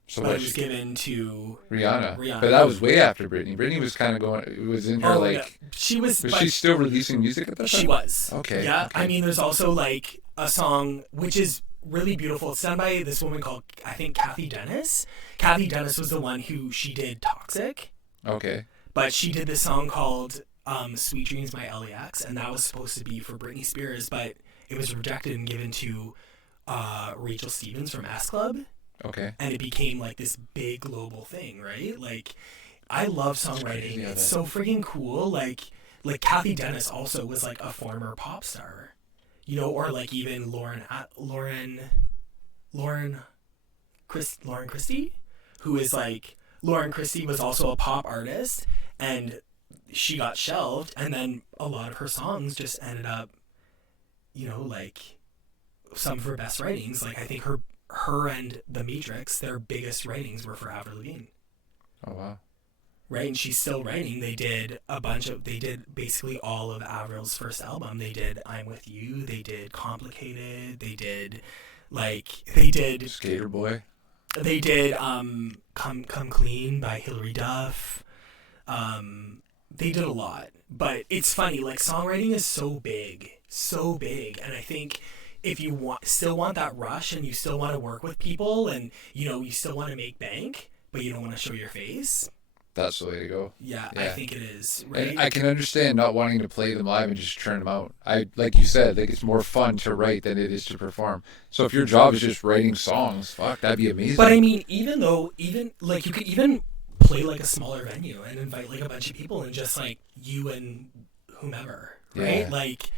So but what? it was given to Rihanna. Rihanna. But that was way after Britney. Britney was kind of going. It was in her no, like. she was. Was but she still releasing music at that time? She was. Okay. Yeah. okay. I mean, there's also like a song which is really beautiful. It's done by this woman called, I think, Kathy Dennis. Kathy Dennis was the one who she did "Toxic," Okay. but she did this song called Sweet Dreams by LAX, and that was supposed to be for Britney Spears, but it was rejected and given to Rachel Stevens from S Club. Okay. And it became like this big global thing, right? Like, I love songwriting. It's so freaking cool. Like Kathy Dennis also was like a former pop star, you know, or like even Lauren Christie, who is like, Lauren Christie was also a pop artist, and she got shelved, and then a lot of her songs just ended up, you know, like some of her best writings. Like, I think her and The Matrix, their biggest writings were for Avril Lavigne. Oh, wow. Right, and she's still writing. They did basically all of Avril's first album. They did I'm With You, they did Complicated, they did Skater Boy. They did Come Clean by Hilary Duff. They did a lot. But it's funny, like, songwriting is so big. And I think if you still want that rush and you still want to work with people and, you know, you still want to make bank, but you don't want to show your face. That's the way to go. Yeah, I think it is. Right? And I can understand not wanting to play them live and just churn them out. Like you said, like, it's more fun to write than it is to perform. So if your job is just writing songs, fuck, that'd be amazing. But I mean, even like, you could even play like a smaller venue and invite like a bunch of people and just like you and whomever, right? Yeah. Like,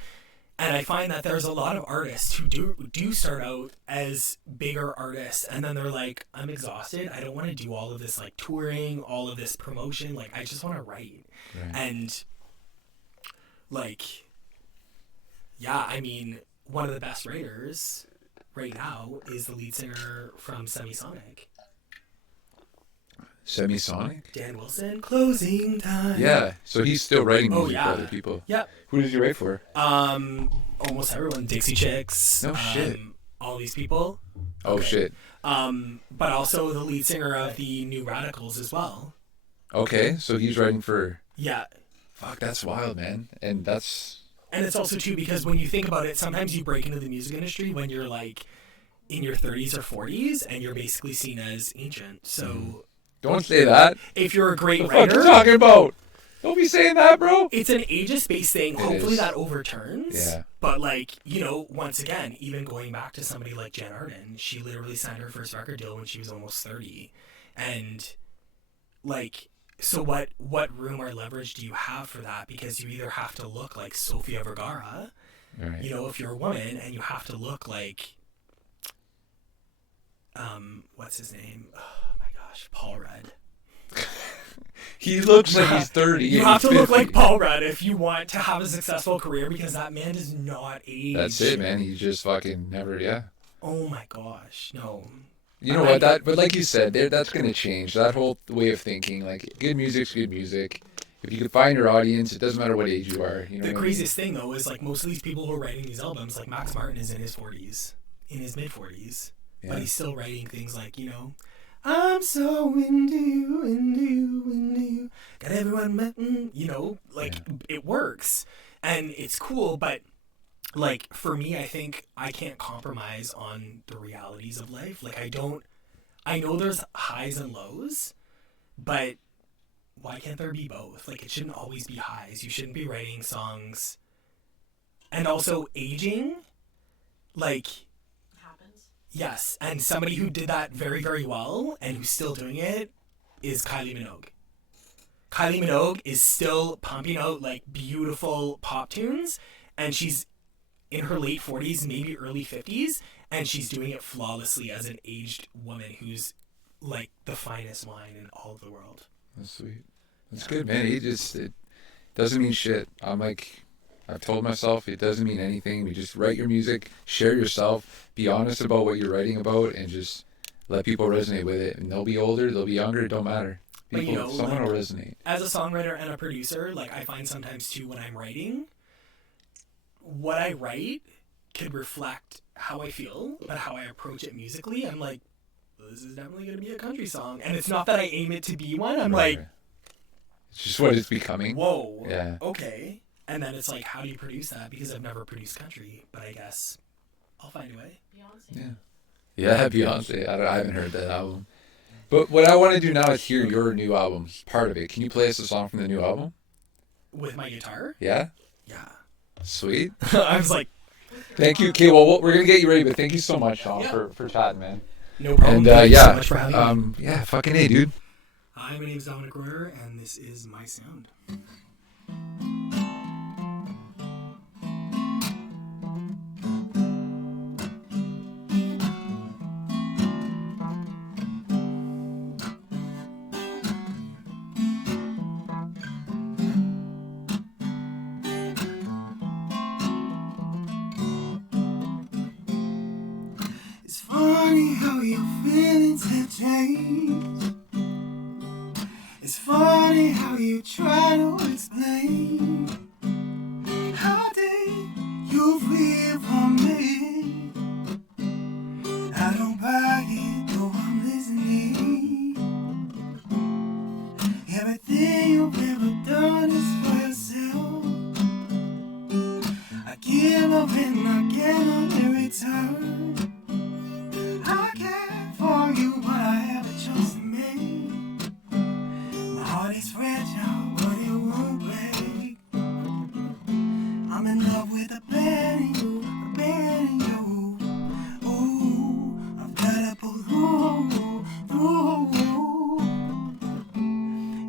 and I find that there's a lot of artists who do start out as bigger artists, and then they're like, I'm exhausted. I don't want to do all of this like touring, all of this promotion. Like, I just want to write. Right. And like, yeah, I mean, one of the best writers right now is the lead singer from Semisonic. Semisonic? Dan Wilson, Closing Time. Yeah, so he's still writing music for yeah. other people. Yep. Who did you write for? Almost everyone. Dixie Chicks. No shit. All these people. Oh, Okay. shit. But also the lead singer of the New Radicals as well. Okay, so he's writing for... Yeah. Fuck, that's wild, man. And it's also, too, because when you think about it, sometimes you break into the music industry when you're, like, in your 30s or 40s, and you're basically seen as ancient. So... Don't say that. If you're a great What the fuck writer... you talking about? Don't be saying that, bro. It's an ageist-based thing. It Hopefully is. that overturns. Yeah. But, like, you know, once again, even going back to somebody like Jen Arden, she literally signed her first record deal when she was almost 30. And, like, so what room or leverage do you have for that? Because you either have to look like Sofia Vergara, Right. you know, if you're a woman, and you have to look like, what's his name? Oh, my gosh, Paul Rudd. He looks like he's 30. You and have to he's look 50. like Paul Rudd if you want to have a successful career, because that man does not age. That's it, man. He just fucking never, yeah. Oh my gosh, no. You know what? But like you said, that's gonna change. That whole way of thinking, like, good music's good music. If you can find your audience, it doesn't matter what age you are. You know. The craziest thing though is, like, most of these people who are writing these albums, like Max Martin is in his 40s, in his mid 40s, but he's still writing things like, you know, I'm so into you, got everyone, you know, like, it works, and it's cool, but, like, for me, I think I can't compromise on the realities of life. Like, I know there's highs and lows, but why can't there be both? Like, it shouldn't always be highs. You shouldn't be writing songs. And also, aging, like, Happens. yes, and somebody who did that very, very well and who's still doing it is Kylie Minogue. Kylie Minogue is still pumping out, like, beautiful pop tunes, and she's in her late 40s, maybe early 50s, and she's doing it flawlessly as an aged woman who's, like, the finest wine in all of the world. That's sweet. That's good, man. It doesn't mean shit. I've told myself it doesn't mean anything. We just write your music, share yourself, be honest about what you're writing about, and just let people resonate with it. And they'll be older, they'll be younger, it don't matter. But, People, you know, someone like, will resonate. As a songwriter and a producer, like, I find sometimes too when I'm writing, what I write could reflect how I feel, but how I approach it musically, I'm like, well, this is definitely going to be a country song. And it's not that I aim it to be one. I'm Right. like, It's just what it's becoming. whoa, Yeah. okay. And then it's like, how do you produce that? Because I've never produced country, but I guess I'll find a way. Beyonce. Yeah, Beyonce. I haven't heard that album. But what I want to do now is hear your new album, part of it. Can you play us a song from the new album? with my guitar. Yeah. Yeah. Sweet. I was like, Thank you. Okay, well, we're gonna get you ready, but thank you so much, Sean, Yeah. for chatting, man. no problem. And Thank you yeah, so much for having me. yeah, fucking A, dude. Hi, my name is Dominique Royer, and this is my sound. It's funny how your feelings have changed. It's funny how you try to explain. How did you feel for me? I don't buy it, though I'm listening. Everything you've ever done is for yourself. I give up and I get up in return. I care for you, but I have a choice to make. My heart is fragile, but it won't break. I'm in love with abandoning you, abandoning you. Ooh, I've gotta pull through.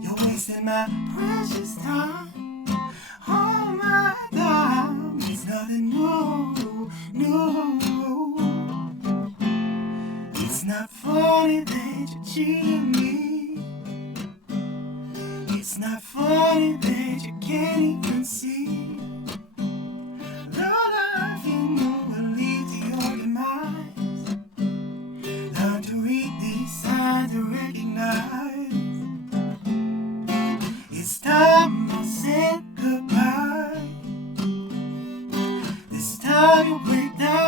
You're wasting my precious time. All my time, it's nothing new. It's not funny that you cheated me. It's not funny that you can't even see. The life you know will lead to your demise. Learn to read these signs and recognize. It's time I said goodbye. This time you break down.